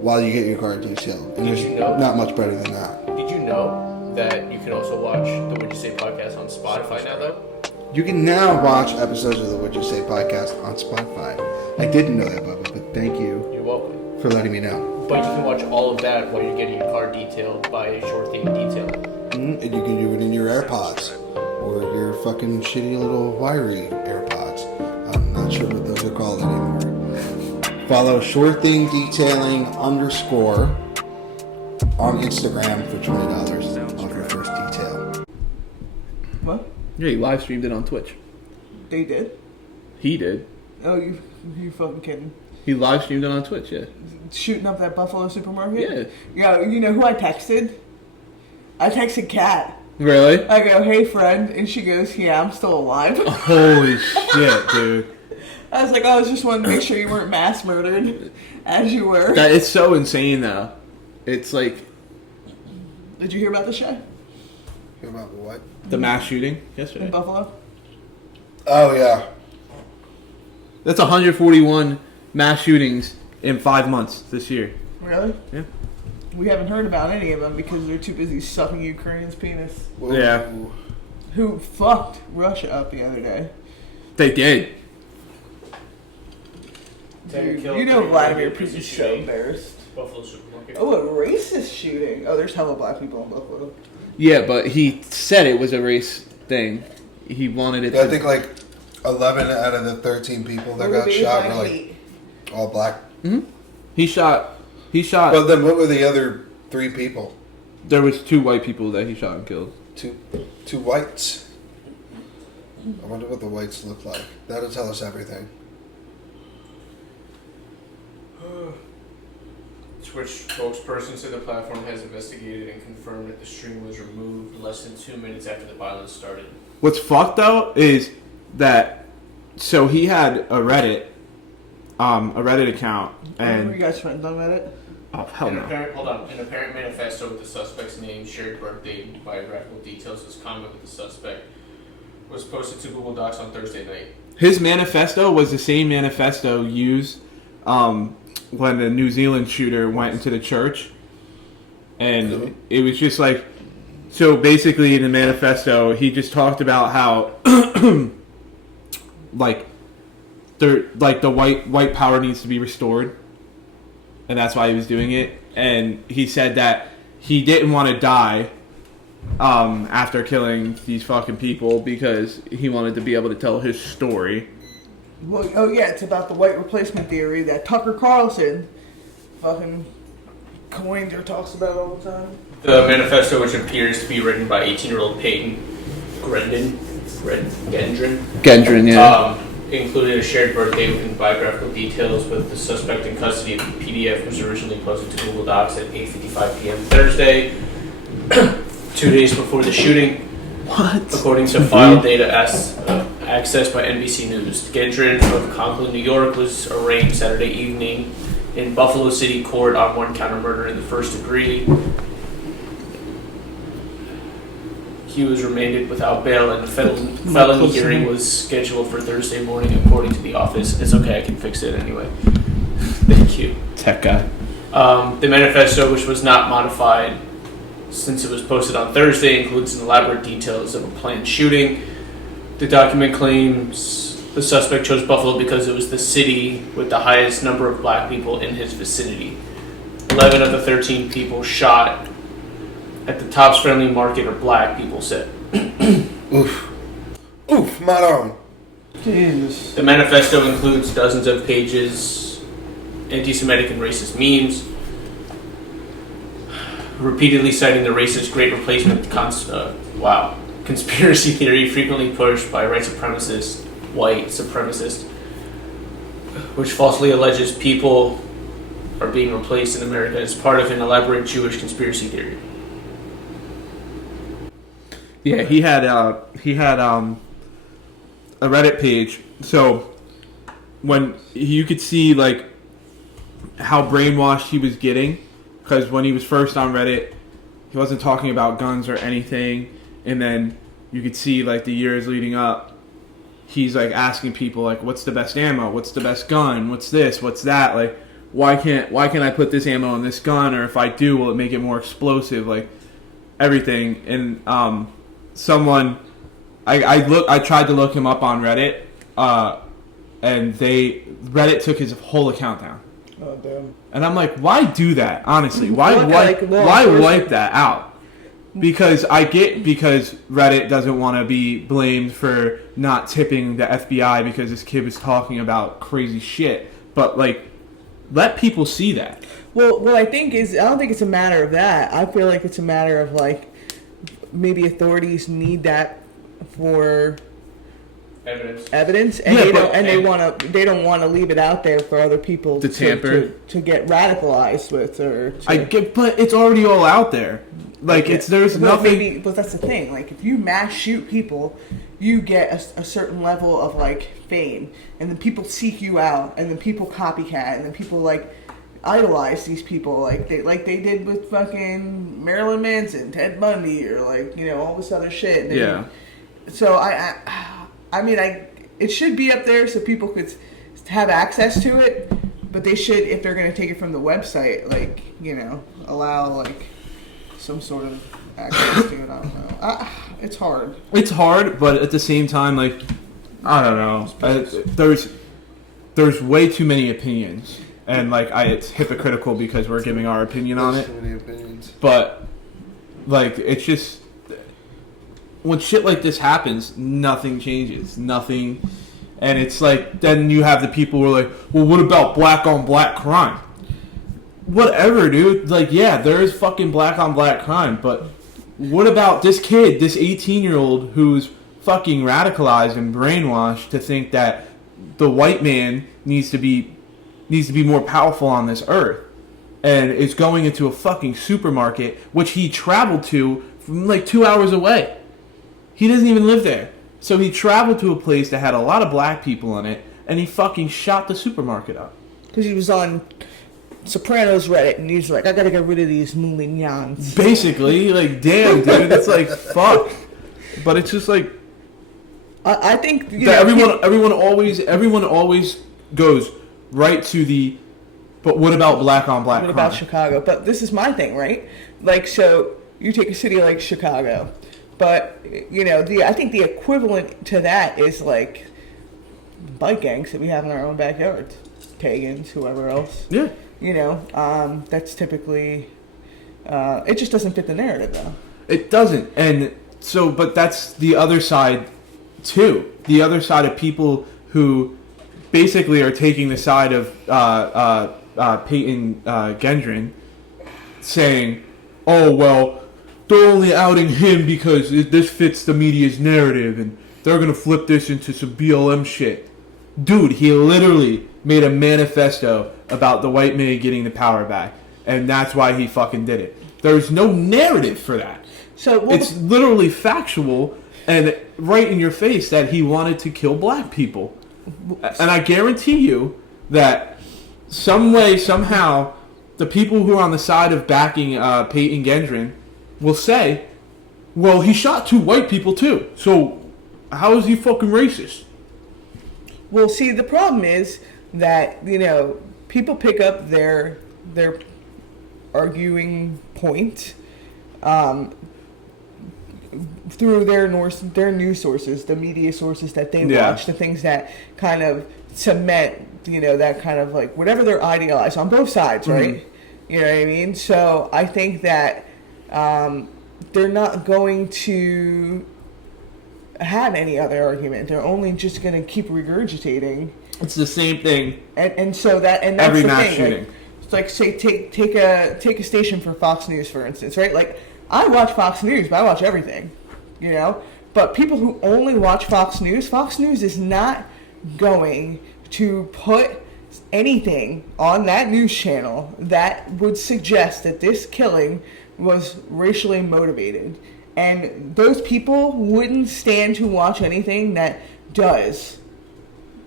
while you get your car detailed. And Did there's you know? not much better than that. Did you know that you can also watch the What You Say podcast on Spotify now, though? You can now watch episodes of the What You Say podcast on Spotify. I didn't know that, Bubba, but thank you You're welcome. for letting me know. But you can watch all of that while you're getting your car detailed by Sure Thing Detailing. And you can do it in your AirPods or your fucking shitty little wiry AirPods. I'm not sure what those are called anymore. Follow Sure Thing Detailing underscore on Instagram for $20 off your first detail. What? Yeah, he live streamed it on Twitch. They did? He did. Oh, you fucking kidding. He live streamed it on Twitch, yeah. Shooting up that Buffalo supermarket? Yeah. Yeah, you know who I texted? I texted Kat. Really? I go, hey friend, and she goes, yeah, I'm still alive. Holy shit, dude. I was like, oh, I just wanted to make sure you weren't mass murdered, as you were. That it's so insane though. It's like Did you hear about the show Hear about what? the mass shooting in yesterday. Buffalo? Oh, yeah. That's 141 mass shootings in 5 months this year. Really? Yeah. We haven't heard about any of them because they're too busy sucking Ukraine's penis. Yeah. Who fucked Russia up the other day? They did. Dude, you know Vladimir Putin's so embarrassed. Buffalo supermarket. Oh, a racist shooting. Oh, there's hella black people in Buffalo. Yeah, but he said it was a race thing. He wanted it Yeah, I to... think like 11 out of the 13 people that got shot were like all black. He shot... Well, then what were the other 3 people? There was 2 white people that he shot and killed. Two whites. I wonder what the whites look like. That'll tell us everything. Twitch spokesperson said the platform has investigated and confirmed that the stream was removed less than 2 minutes after the violence started. What's fucked though is that... So he had a Reddit account Remember and... you guys friends on Reddit? Oh, hell no. An apparent manifesto with the suspect's name, shared birthday, and biographical details as common with the suspect was posted to Google Docs on Thursday night. His manifesto was the same manifesto used when the New Zealand shooter went into the church. And it was just like... So basically in the manifesto, he just talked about how... the white power needs to be restored. And that's why he was doing it. And he said that he didn't want to die after killing these fucking people because he wanted to be able to tell his story. Well, oh yeah, it's about the white replacement theory that Tucker Carlson fucking coined or talks about all the time. The manifesto, which appears to be written by 18-year-old Peyton Gendron, included a shared birthday and biographical details with the suspect in custody. The PDF was originally posted to Google Docs at 8:55 p.m. Thursday, 2 days before the shooting. What? According to file data accessed by NBC News. Gendron of Conklin, New York, was arraigned Saturday evening in Buffalo City Court on one count of murder in the first degree. He was remanded without bail, and the felony hearing was scheduled for Thursday morning, according to the office. It's okay, I can fix it anyway. Thank you. Tech guy. The manifesto, which was not modified since it was posted on Thursday, includes elaborate details of a planned shooting. The document claims the suspect chose Buffalo because it was the city with the highest number of black people in his vicinity. 11 of the 13 people shot at the Tops Friendly Market are black, people said. Oof, my arm. Jesus. The manifesto includes dozens of pages, anti-Semitic and racist memes, repeatedly citing the racist Great Replacement conspiracy theory frequently pushed by white supremacists, which falsely alleges people are being replaced in America as part of an elaborate Jewish conspiracy theory. Yeah, he had a Reddit page. So when you could see like how brainwashed he was getting, because when he was first on Reddit, he wasn't talking about guns or anything, and then you could see like the years leading up, he's like asking people like, "What's the best ammo? What's the best gun? What's this? What's that? Like, why can't I put this ammo in this gun? Or if I do, will it make it more explosive? Like everything." And I tried to look him up on Reddit, and Reddit took his whole account down. Oh damn! And I'm like, why do that? Honestly, why wipe that out? Because Reddit doesn't want to be blamed for not tipping the FBI because this kid was talking about crazy shit. But like, let people see that. Well, what I think is, I don't think it's a matter of that. I feel like it's a matter of like, maybe authorities need that for evidence, and yeah, they don't want to leave it out there for other people to tamper to get radicalized with, or but it's already all out there. Like there's nothing. But that's the thing. Like if you mass shoot people, you get a certain level of like fame, and then people seek you out, and then people copycat, and then people like idolize these people like they did with fucking Marilyn Manson, Ted Bundy, or like, you know, all this other shit. And yeah. So I mean, it should be up there so people could have access to it, but they should, if they're going to take it from the website, like, you know, allow like some sort of access to it. I don't know. It's hard. It's hard, but at the same time, like, I don't know. There's way too many opinions, and like it's hypocritical because we're giving our opinion on it. Too many opinions. But like, it's just when shit like this happens, nothing changes, nothing. And it's like, then you have the people who are like, well, what about black on black crime? Whatever, dude. Like, yeah, there is fucking black on black crime, but what about this kid, this 18-year-old who's fucking radicalized and brainwashed to think that the white man needs to be more powerful on this earth, and is going into a fucking supermarket, which he traveled to from like 2 hours away. He doesn't even live there. So he traveled to a place that had a lot of black people in it, and he fucking shot the supermarket up. Because he was on Sopranos Reddit, and he's like, I gotta get rid of these moulignons. Basically, like, damn, dude, it's like, fuck. But it's just like, I think everyone always goes right to the, but what about black on black What crime? about Chicago? But this is my thing, right? Like, so you take a city like Chicago, but I think the equivalent to that is like bike gangs that we have in our own backyards, pagans, whoever else. Yeah. That's typically. It just doesn't fit the narrative, though. It doesn't, and so, but that's the other side, too. The other side of people who basically are taking the side of Peyton Gendron, saying, "Oh well, they're only outing him because this fits the media's narrative, and they're gonna flip this into some BLM shit." Dude, he literally made a manifesto about the white man getting the power back, and that's why he fucking did it. There's no narrative for that. So It's literally factual and right in your face that he wanted to kill black people. And I guarantee you that some way, somehow, the people who are on the side of backing Peyton Gendron will say, well, he shot 2 white people too, so how is he fucking racist? Well, see, the problem is that, people pick up their arguing point through their news sources, the media sources that they watch, the things that kind of cement, that kind of like whatever they're idealized on both sides, right? Mm-hmm. You know what I mean? So I think that they're not going to have any other argument. They're only just going to keep regurgitating. It's the same thing. And so that's every the mass thing. shooting. Like say take a station for Fox News, for instance, right? Like I watch Fox News, but I watch everything, But people who only watch Fox News is not going to put anything on that news channel that would suggest that this killing was racially motivated. And those people wouldn't stand to watch anything that does.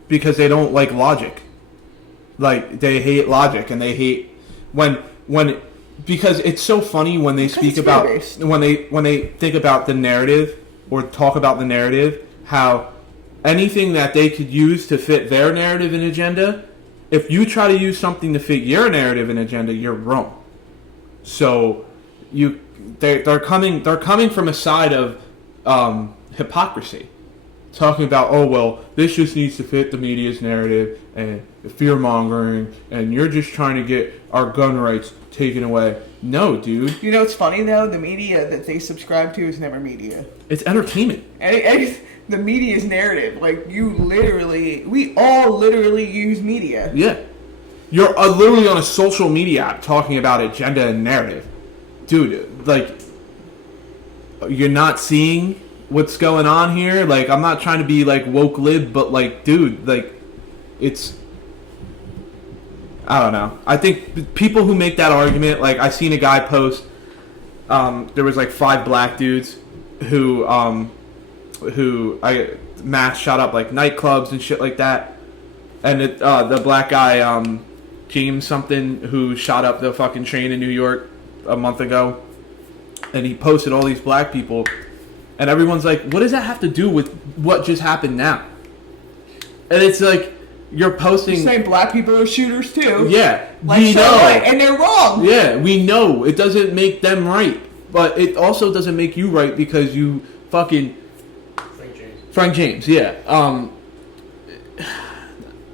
Because they don't like logic. Like, they hate logic, and they hate when because it's so funny when they speak about when they think about the narrative or talk about the narrative, how anything that they could use to fit their narrative and agenda, if you try to use something to fit your narrative and agenda, you're wrong. So they're coming from a side of hypocrisy, talking about, oh well, this just needs to fit the media's narrative and the fear mongering, and you're just trying to get our gun rights taken away. No, dude. It's funny though, the media that they subscribe to is never media. It's entertainment. And the media's narrative, like we all literally use media. Yeah. You're literally on a social media app talking about agenda and narrative. Dude, like, you're not seeing what's going on here? Like, I'm not trying to be, like, woke lib, but, like, dude, like, it's... I don't know. I think people who make that argument, like, I seen a guy post, there was, like, 5 black dudes who mass shot up, like, nightclubs and shit like that. And the black guy, James something, who shot up the fucking train in New York a month ago, and he posted all these black people, and everyone's like, what does that have to do with what just happened now? And it's like, you're posting... You're saying black people are shooters too. Yeah, like, we know. Right, and they're wrong. Yeah, we know. It doesn't make them right, but it also doesn't make you right because you fucking... Frank James, yeah.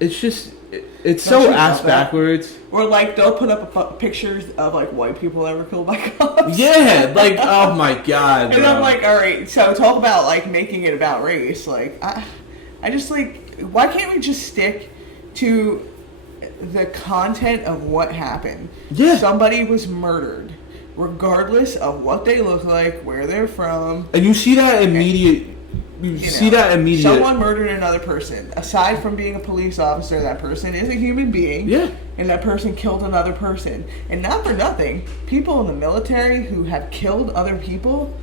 It's just... It's so ass backwards. Or like they'll put up pictures of like white people that were killed by cops. Yeah, like, oh my god. And I'm like, all right, so talk about like making it about race. Like, I just like, why can't we just stick to the content of what happened? Yeah. Somebody was murdered, regardless of what they look like, where they're from. And you see that immediate. Someone murdered another person. Aside from being a police officer, that person is a human being. Yeah. And that person killed another person. And not for nothing, people in the military who have killed other people,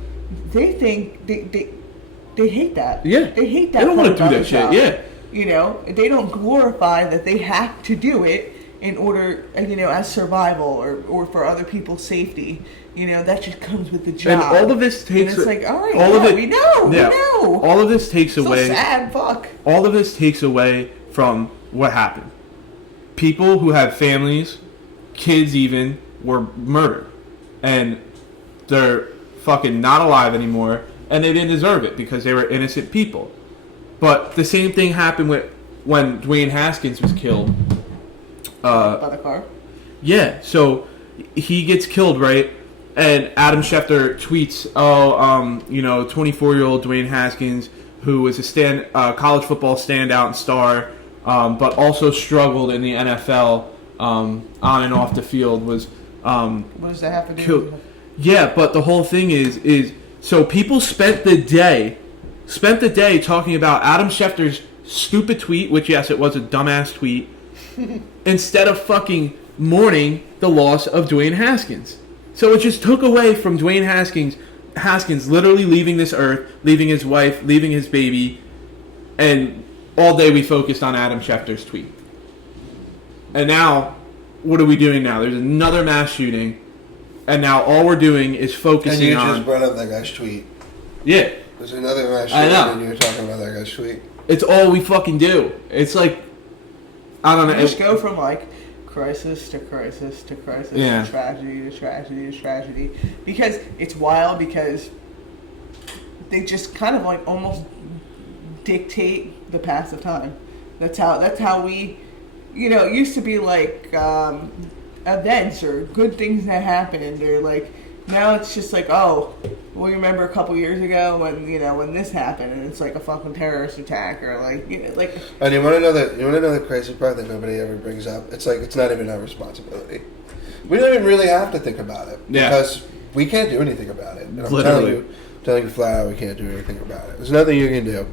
they think they hate that. Yeah. They hate that. They don't want to do that job. shit. Yeah. They don't glorify that they have to do it, in order, as survival or for other people's safety. That just comes with the job. And all of this takes. And it's like, all right, all of it, we know, yeah, we know. All of this takes So away. sad, fuck. All of this takes away from what happened. People who have families, kids even, were murdered, and they're fucking not alive anymore, and they didn't deserve it because they were innocent people. But the same thing happened when Dwayne Haskins was killed. By the car? Yeah, so he gets killed, right? And Adam Schefter tweets, 24-year-old Dwayne Haskins, who was a college football standout and star, but also struggled in the NFL on and off the field, was What does that have to do killed. with it? Yeah, but the whole thing is so people spent the day talking about Adam Schefter's stupid tweet, which yes, it was a dumbass tweet, instead of fucking mourning the loss of Dwayne Haskins. So it just took away from Dwayne Haskins literally leaving this earth, leaving his wife, leaving his baby, and all day we focused on Adam Schefter's tweet. And now, what are we doing now? There's another mass shooting, and now all we're doing is focusing And you on... just brought up that guy's tweet. Yeah. There's another mass I shooting know. and you were talking about that guy's tweet. It's all we fucking do. It's like... I don't know. You just go from crisis to crisis to crisis, Yeah. to tragedy to tragedy to tragedy, because it's wild, because they just kind of almost dictate the pass of time. That's how we, it used to be events or good things that happened, or now it's just we remember a couple years ago when this happened, and it's like a fucking terrorist attack, or And you want to know the crazy part that nobody ever brings up? It's it's not even our responsibility. We don't even really have to think about it, because we can't do anything about it. And I'm telling you flat out, we can't do anything about it. There's nothing you can do.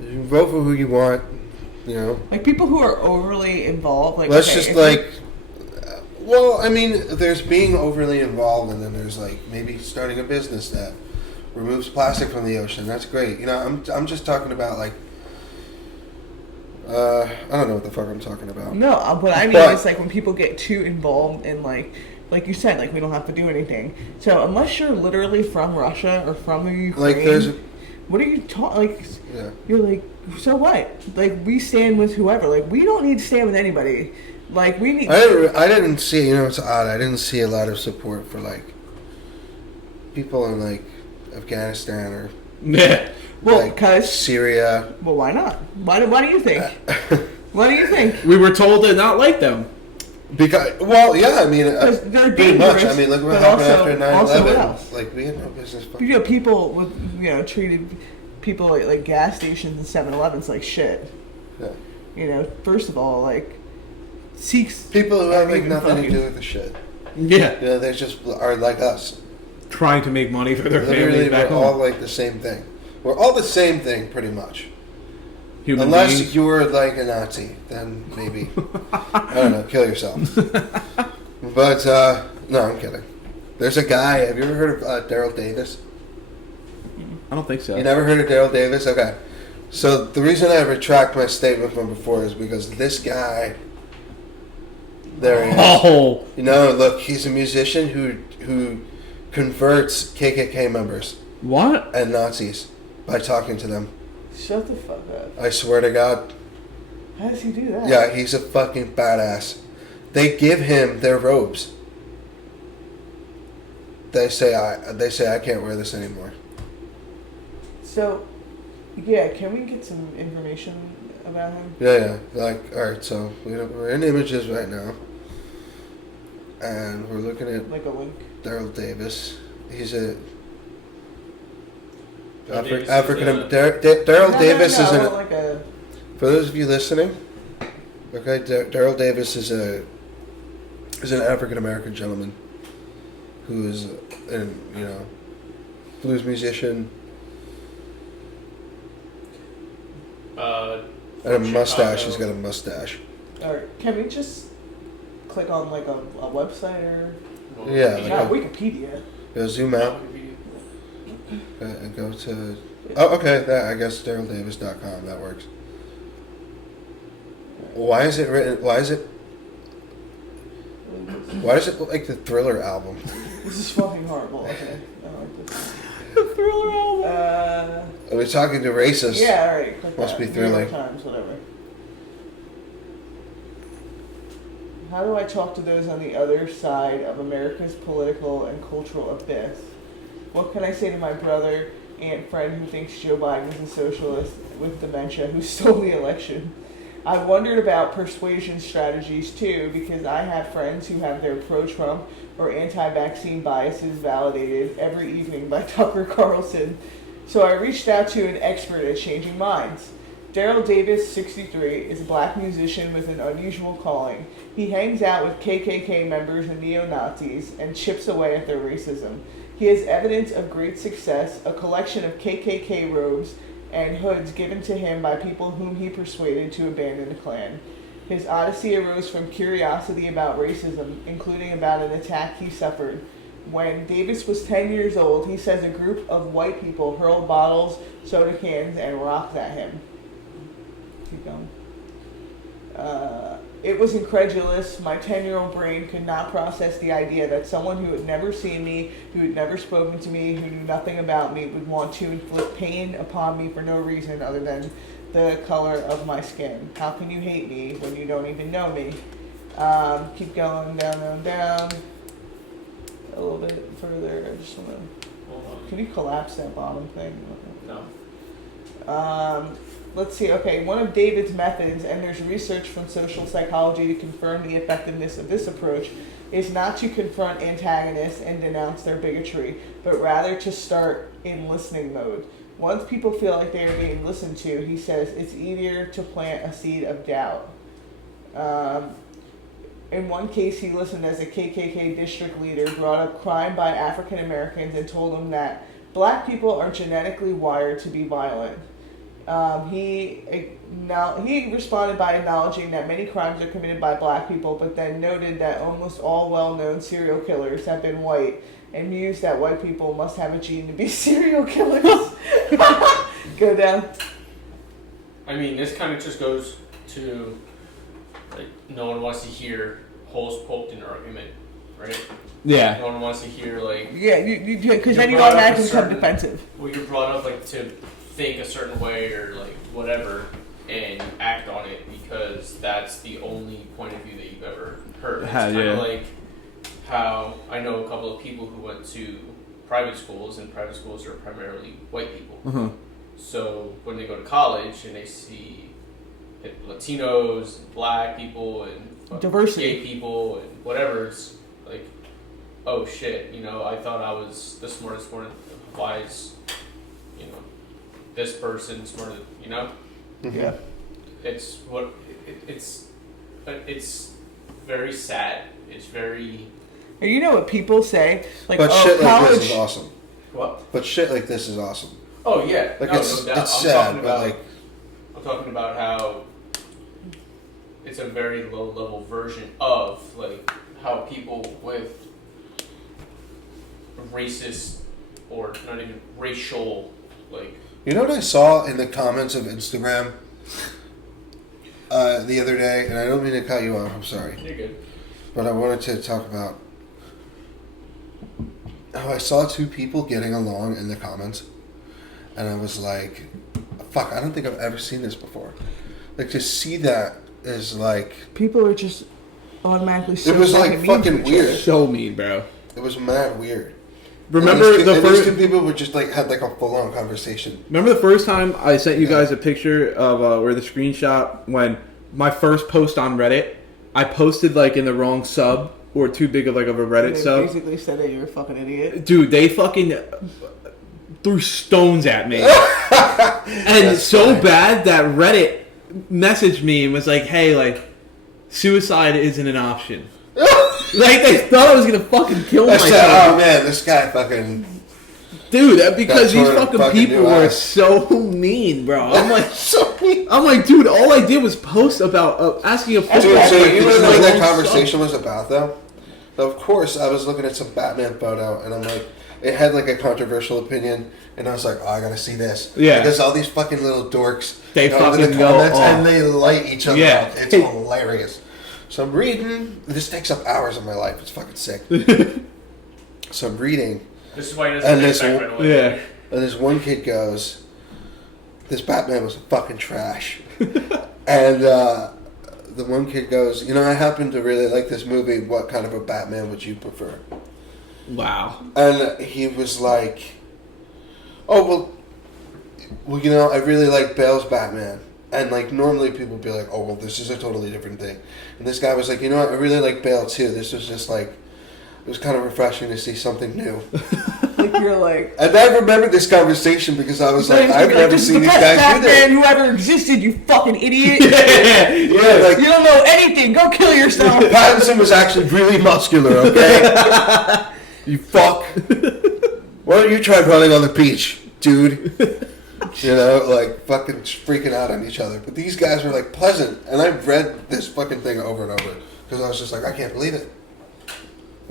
You can vote for who you want, people who are overly involved. Well, I mean, there's being overly involved, and then there's maybe starting a business that removes plastic from the ocean. That's great. I'm just talking about I don't know what the fuck I'm talking about. No, what I mean is when people get too involved in like you said, we don't have to do anything. So unless you're literally from Russia or from the Ukraine, what are you talking? Yeah. You're so what? We stand with whoever. We don't need to stand with anybody. We need. I didn't see. It's odd. I didn't see a lot of support for people in Afghanistan or because Syria. Well, why not? Why do you think? What do you think? We were told to not like them. Because they're dangerous. pretty much. I mean, look what happened after 9/11. What We had no business. People with treated people like gas stations and 7-Elevens like shit. Yeah. First of all, Sikhs. People who have nothing to do with the shit. Yeah. They just are like us. Trying to make money for their Literally, families back we're home. all the same thing. We're all the same thing, pretty much. Human Unless beings. you're a Nazi, then maybe. I don't know, kill yourself. But, no, I'm kidding. There's a guy, have you ever heard of Daryl Davis? I don't think so. You never heard of Daryl Davis? Okay. So the reason I retract my statement from before is because this guy, there he is. Oh. Look, he's a musician who converts KKK members What? and Nazis by talking to them. Shut the fuck up. I swear to God. How does he do that? Yeah, he's a fucking badass. They give him their robes. They say I can't wear this anymore. So, yeah, can we get some information about him? Yeah. Alright, so we're in images right now. And we're looking at A link? Daryl Davis. He's a Davis African. is a- Daryl Davis is I an. want like a. For those of you listening, okay, Daryl Davis is an African American gentleman who is blues musician and a mustache. He's got a mustache. Alright, can we just click on a website or? Yeah, Yeah, Wikipedia. Zoom out and go to. Oh, okay. I guess DarylDavis.com. That works. Why is it written? Why is it Why does it look like the Thriller album? This is fucking horrible. Okay. I don't like this. The Thriller album. Are we talking to racists? Yeah, alright. Click Must that. be thrilling. New York Times, whatever. How do I talk to those on the other side of America's political and cultural abyss? What can I say to my brother and friend who thinks Joe Biden is a socialist with dementia who stole the election? I wondered about persuasion strategies too, because I have friends who have their pro-Trump or anti-vaccine biases validated every evening by Tucker Carlson. So I reached out to an expert at changing minds. Daryl Davis, 63, is a black musician with an unusual calling. He hangs out with KKK members and neo-Nazis and chips away at their racism. He has evidence of great success, a collection of KKK robes and hoods given to him by people whom he persuaded to abandon the Klan. His odyssey arose from curiosity about racism, including about an attack he suffered. When Davis was 10 years old, he says a group of white people hurled bottles, soda cans, and rocks at him. Keep going. It was incredulous. My 10-year-old brain could not process the idea that someone who had never seen me, who had never spoken to me, who knew nothing about me, would want to inflict pain upon me for no reason other than the color of my skin. How can you hate me when you don't even know me? Keep going, down. A little bit further. I just want to... Can you collapse that bottom thing? No. Let's see. Okay, one of David's methods, and there's research from social psychology to confirm the effectiveness of this approach, is not to confront antagonists and denounce their bigotry, but rather to start in listening mode. Once people feel like they are being listened to, he says, it's easier to plant a seed of doubt. In one case, he listened as a KKK district leader brought up crime by African Americans and told them that black people are genetically wired to be violent. He responded by acknowledging that many crimes are committed by black people, but then noted that almost all well-known serial killers have been white, and mused that white people must have a gene to be serial killers. Go down. I mean, this kind of just goes to, like, no one wants to hear holes poked in an argument, right? Yeah. No one wants to hear, like... Yeah, because then you brought up automatically a become certain- defensive. Well, you're brought up, like, to think a certain way or, like, whatever, and you act on it because that's the only point of view that you've ever heard. It's kind of like how I know a couple of people who went to private schools, and private schools are primarily white people. Uh-huh. So when they go to college and they see Latinos, black people, and Diversity. gay people, and whatever, it's like, oh shit, you know, I thought I was the smartest one. Why is, you know, this person smarter, you know? Yeah. It's what it's very sad. It's very... And you know what people say? Like, But oh, shit like college... this is awesome. What? But shit like this is awesome. Oh yeah. Like no, it's no doubt. it's I'm sad, talking but about, like I'm talking about how it's a very low level version of like how people with racist or not even racial, like, you know what I saw in the comments of Instagram the other day, and I don't mean to cut you off. I'm sorry, you're good. but I wanted to talk about how I saw two people getting along in the comments, and I was like, "Fuck! I don't think I've ever seen this before." Like to see that is like People are just automatically so it was like mean to fucking each other. weird. So mean, bro. It was mad weird. Remember and the these first? two people were just like had like a full on conversation. Remember the first time I sent you guys a picture of where the screenshot when my first post on Reddit, I posted like in the wrong sub or too big of like of a Reddit They sub. basically said that you're a fucking idiot. Dude, they fucking threw stones at me, and That's so funny. bad that Reddit messaged me and was like, "Hey, like, suicide isn't an option." Like they thought I was gonna fucking kill I myself. said, "Oh man, this guy fucking." Dude, because these Got torn fucking fucking people new were eyes. so mean, bro. I'm like, so mean. dude, all I did was post about asking a football Dude, so player you to know do what the that wrong conversation was about, though? So of course, I was looking at some Batman photo, and I'm like, it had like a controversial opinion, and I was like, oh, I gotta see this. Yeah. Because all these fucking little dorks They go into fucking the go comments off. and they light each other Yeah. up. It's hilarious. So I'm reading. This takes up hours of my life. It's fucking sick. So I'm reading. This is why he doesn't get back right away. Yeah. And this one kid goes, "This Batman was fucking trash." And the one kid goes, "You know, I happen to really like this movie. What kind of a Batman would you prefer?" Wow. And he was like, "Oh, well, you know, I really like Bale's Batman." And, like, normally people would be like, "Oh, well, this is a totally different thing." And this guy was like, "You know what, I really like Bale, too. This was just, like, it was kind of refreshing to see something new." Like, you're like... And I remember this conversation because I was like, I've never seen these guys do Batman that. who ever existed, you fucking idiot. Yeah, like, You don't know anything. Go kill yourself. Pattinson was actually really muscular, okay? You fuck. Why don't you try running on the beach, dude? You know, like, fucking freaking out on each other. But these guys were, like, pleasant. And I've read this fucking thing over and over. Because I was just like, I can't believe it.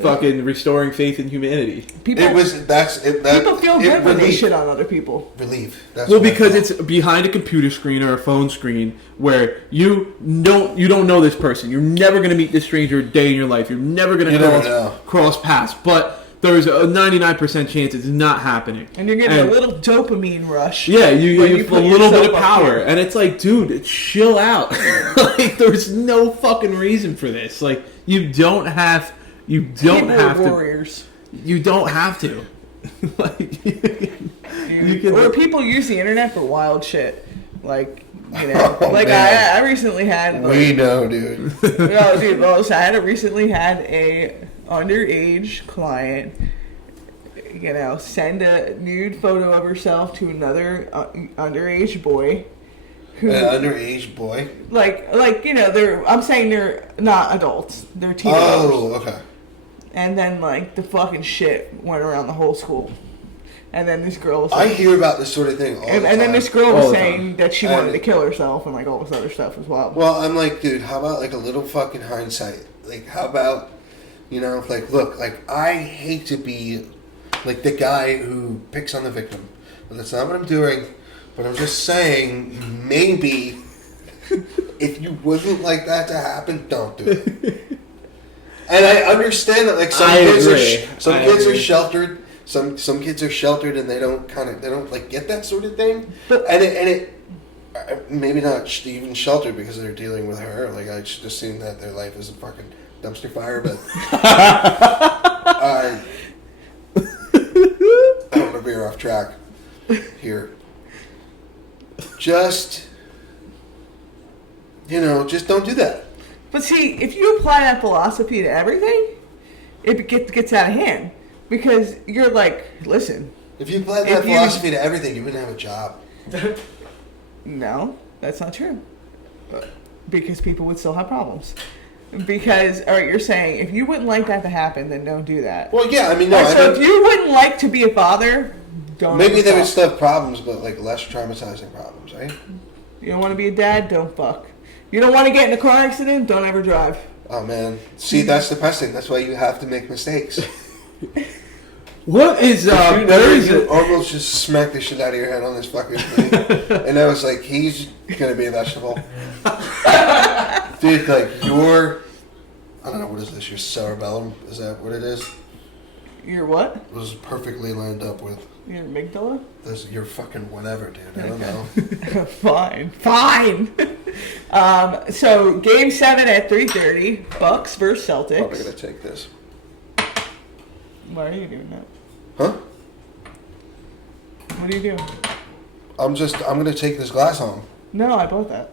Fucking restoring faith in humanity. People, People feel good when they shit on other people. Relief. That's Well, what I because thought. it's behind a computer screen or a phone screen where you don't know this person. You're never going to meet this stranger a day in your life. You're never going You never know. to cross paths. But there's a 99% chance it's not happening. And you're getting a little dopamine rush. Yeah, you when have a put little bit yourself of up power. here. And it's like, dude, chill out. Like, there's no fucking reason for this. Like, you don't have People have are to. warriors. You don't have to. Like, you can, Or people use the internet for wild shit. Like, you know, like man. I recently had. Like, We know, dude. no, dude. Well, so I recently had a underage client, you know, send a nude photo of herself to another underage boy. Who, An underage boy. like you know, I'm saying they're not adults. They're teenagers. Oh, okay. And then like the fucking shit went around the whole school. And then this girl was I like, hear about this sort of thing all the time. and then this girl All was the saying time. that she wanted to kill herself and like all this other stuff as well. Well, I'm like, dude, how about like a little fucking hindsight? Like, how about, you know, like, look, like, I hate to be like the guy who picks on the victim. But that's not what I'm doing. But I'm just saying, maybe if you wouldn't like that to happen, don't do it. And I understand that, like, some kids are sheltered. Some kids are sheltered and they don't like get that sort of thing. And it maybe not even sheltered because they're dealing with her. Like, I just assume that their life is a fucking dumpster fire. But I don't want to veer off track here. Just, you know, just don't do that. But see, if you apply that philosophy to everything, it gets out of hand. Because you're like, listen. If you apply that philosophy to everything, you wouldn't have a job. No, that's not true. Because people would still have problems. Because, all right, you're saying if you wouldn't like that to happen, then don't do that. Well, yeah, I mean, no. So if you wouldn't like to be a father, don't. Maybe they would fuck. still have problems, but like less traumatizing problems, right? You don't want to be a dad, don't fuck. You don't want to get in a car accident, don't ever drive. Oh man, see, that's depressing. That's why you have to make mistakes. what is You almost just smacked the shit out of your head on this fucking thing, and I was like, he's gonna be a vegetable, dude. Like I don't know, what is this? Your cerebellum? Is that what it is? Your what? It was perfectly lined up with Your amygdala? your fucking whatever, dude. I don't know. Fine. So game 7 at 3:30, Bucks versus Celtics. I'm gonna take this. Why are you doing that? Huh? What are you doing? I'm gonna take this glass home. No, I bought that.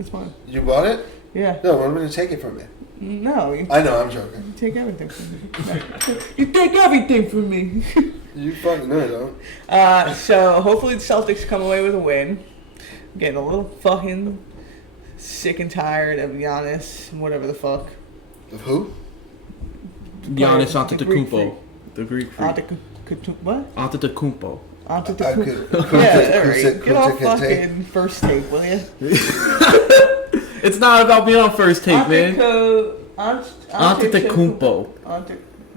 It's mine. You bought it? Yeah. No, I'm gonna take it from you. No, you I know, I'm joking. take everything from me. You take everything from me. You fucking know I don't. So hopefully the Celtics come away with a win. I'm getting a little fucking sick and tired of Giannis, whatever the fuck. Of who? Giannis The Greek Antetokounmpo, the Greek freak. What? Antetokounmpo. Antetokounmpo. Yeah, alright. Get off fucking first take, will you? It's not about being on first take, man. Antetokounmpo.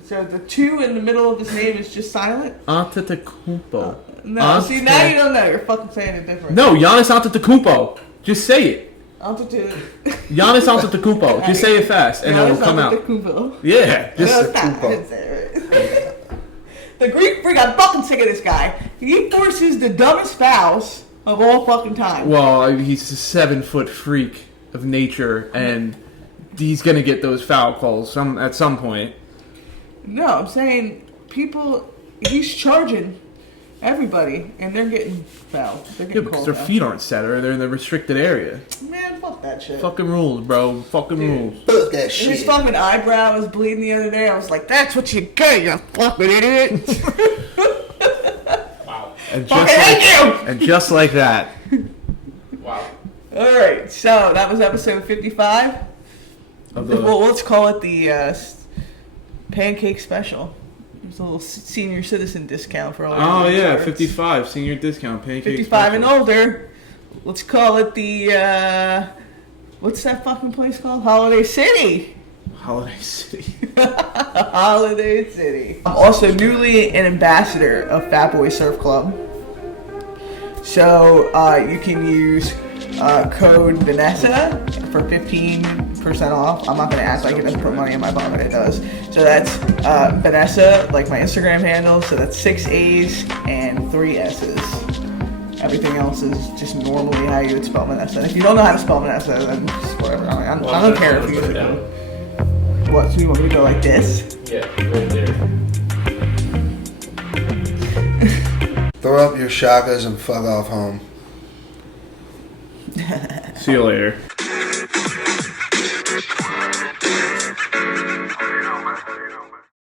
So the 2 in the middle of his name is just silent? Antetokounmpo. No, see, now you don't know. You're fucking saying it different. No, Giannis Antetokounmpo. Just say it. Giannis Antetokounmpo. Just say it fast, and it'll come out. Yeah. Just The Greek freak, I'm fucking sick of this guy. He forces the dumbest fouls of all fucking time. Well, he's a 7-foot freak of nature, and he's gonna get those foul calls at some point. No, I'm saying he's charging everybody, and they're getting fouled. They're getting Because called their foul. feet aren't set, or they're in the restricted area. Man, fuck that shit. Fucking rules, bro. Fucking rules. Fuck that And shit. his fucking eyebrow was bleeding the other day. I was like, that's what you get, you fucking idiot. Wow. And Fucking hate you! And just like that. Wow. Alright, so that was episode 55. Well, let's call it the pancake special. There's a little senior citizen discount for all Oh our yeah, retards. 55 senior discount pancake. 55 and special. older. Let's call it the what's that fucking place called? Holiday City. Holiday City. Holiday City. I'm also newly an ambassador of Fat Boy Surf Club. So you can use code Vanessa for 15% off. I'm not going to act like it doesn't put money in my pocket. It does. So that's Vanessa, like my Instagram handle. So that's 6 A's and 3 S's. Everything else is just normally how you would spell Vanessa. If you don't know how to spell Vanessa, then just whatever. I don't care if you put it down. What? So you want me to go like this? Yeah, right there. Throw up your shakas and fuck off home. See you later.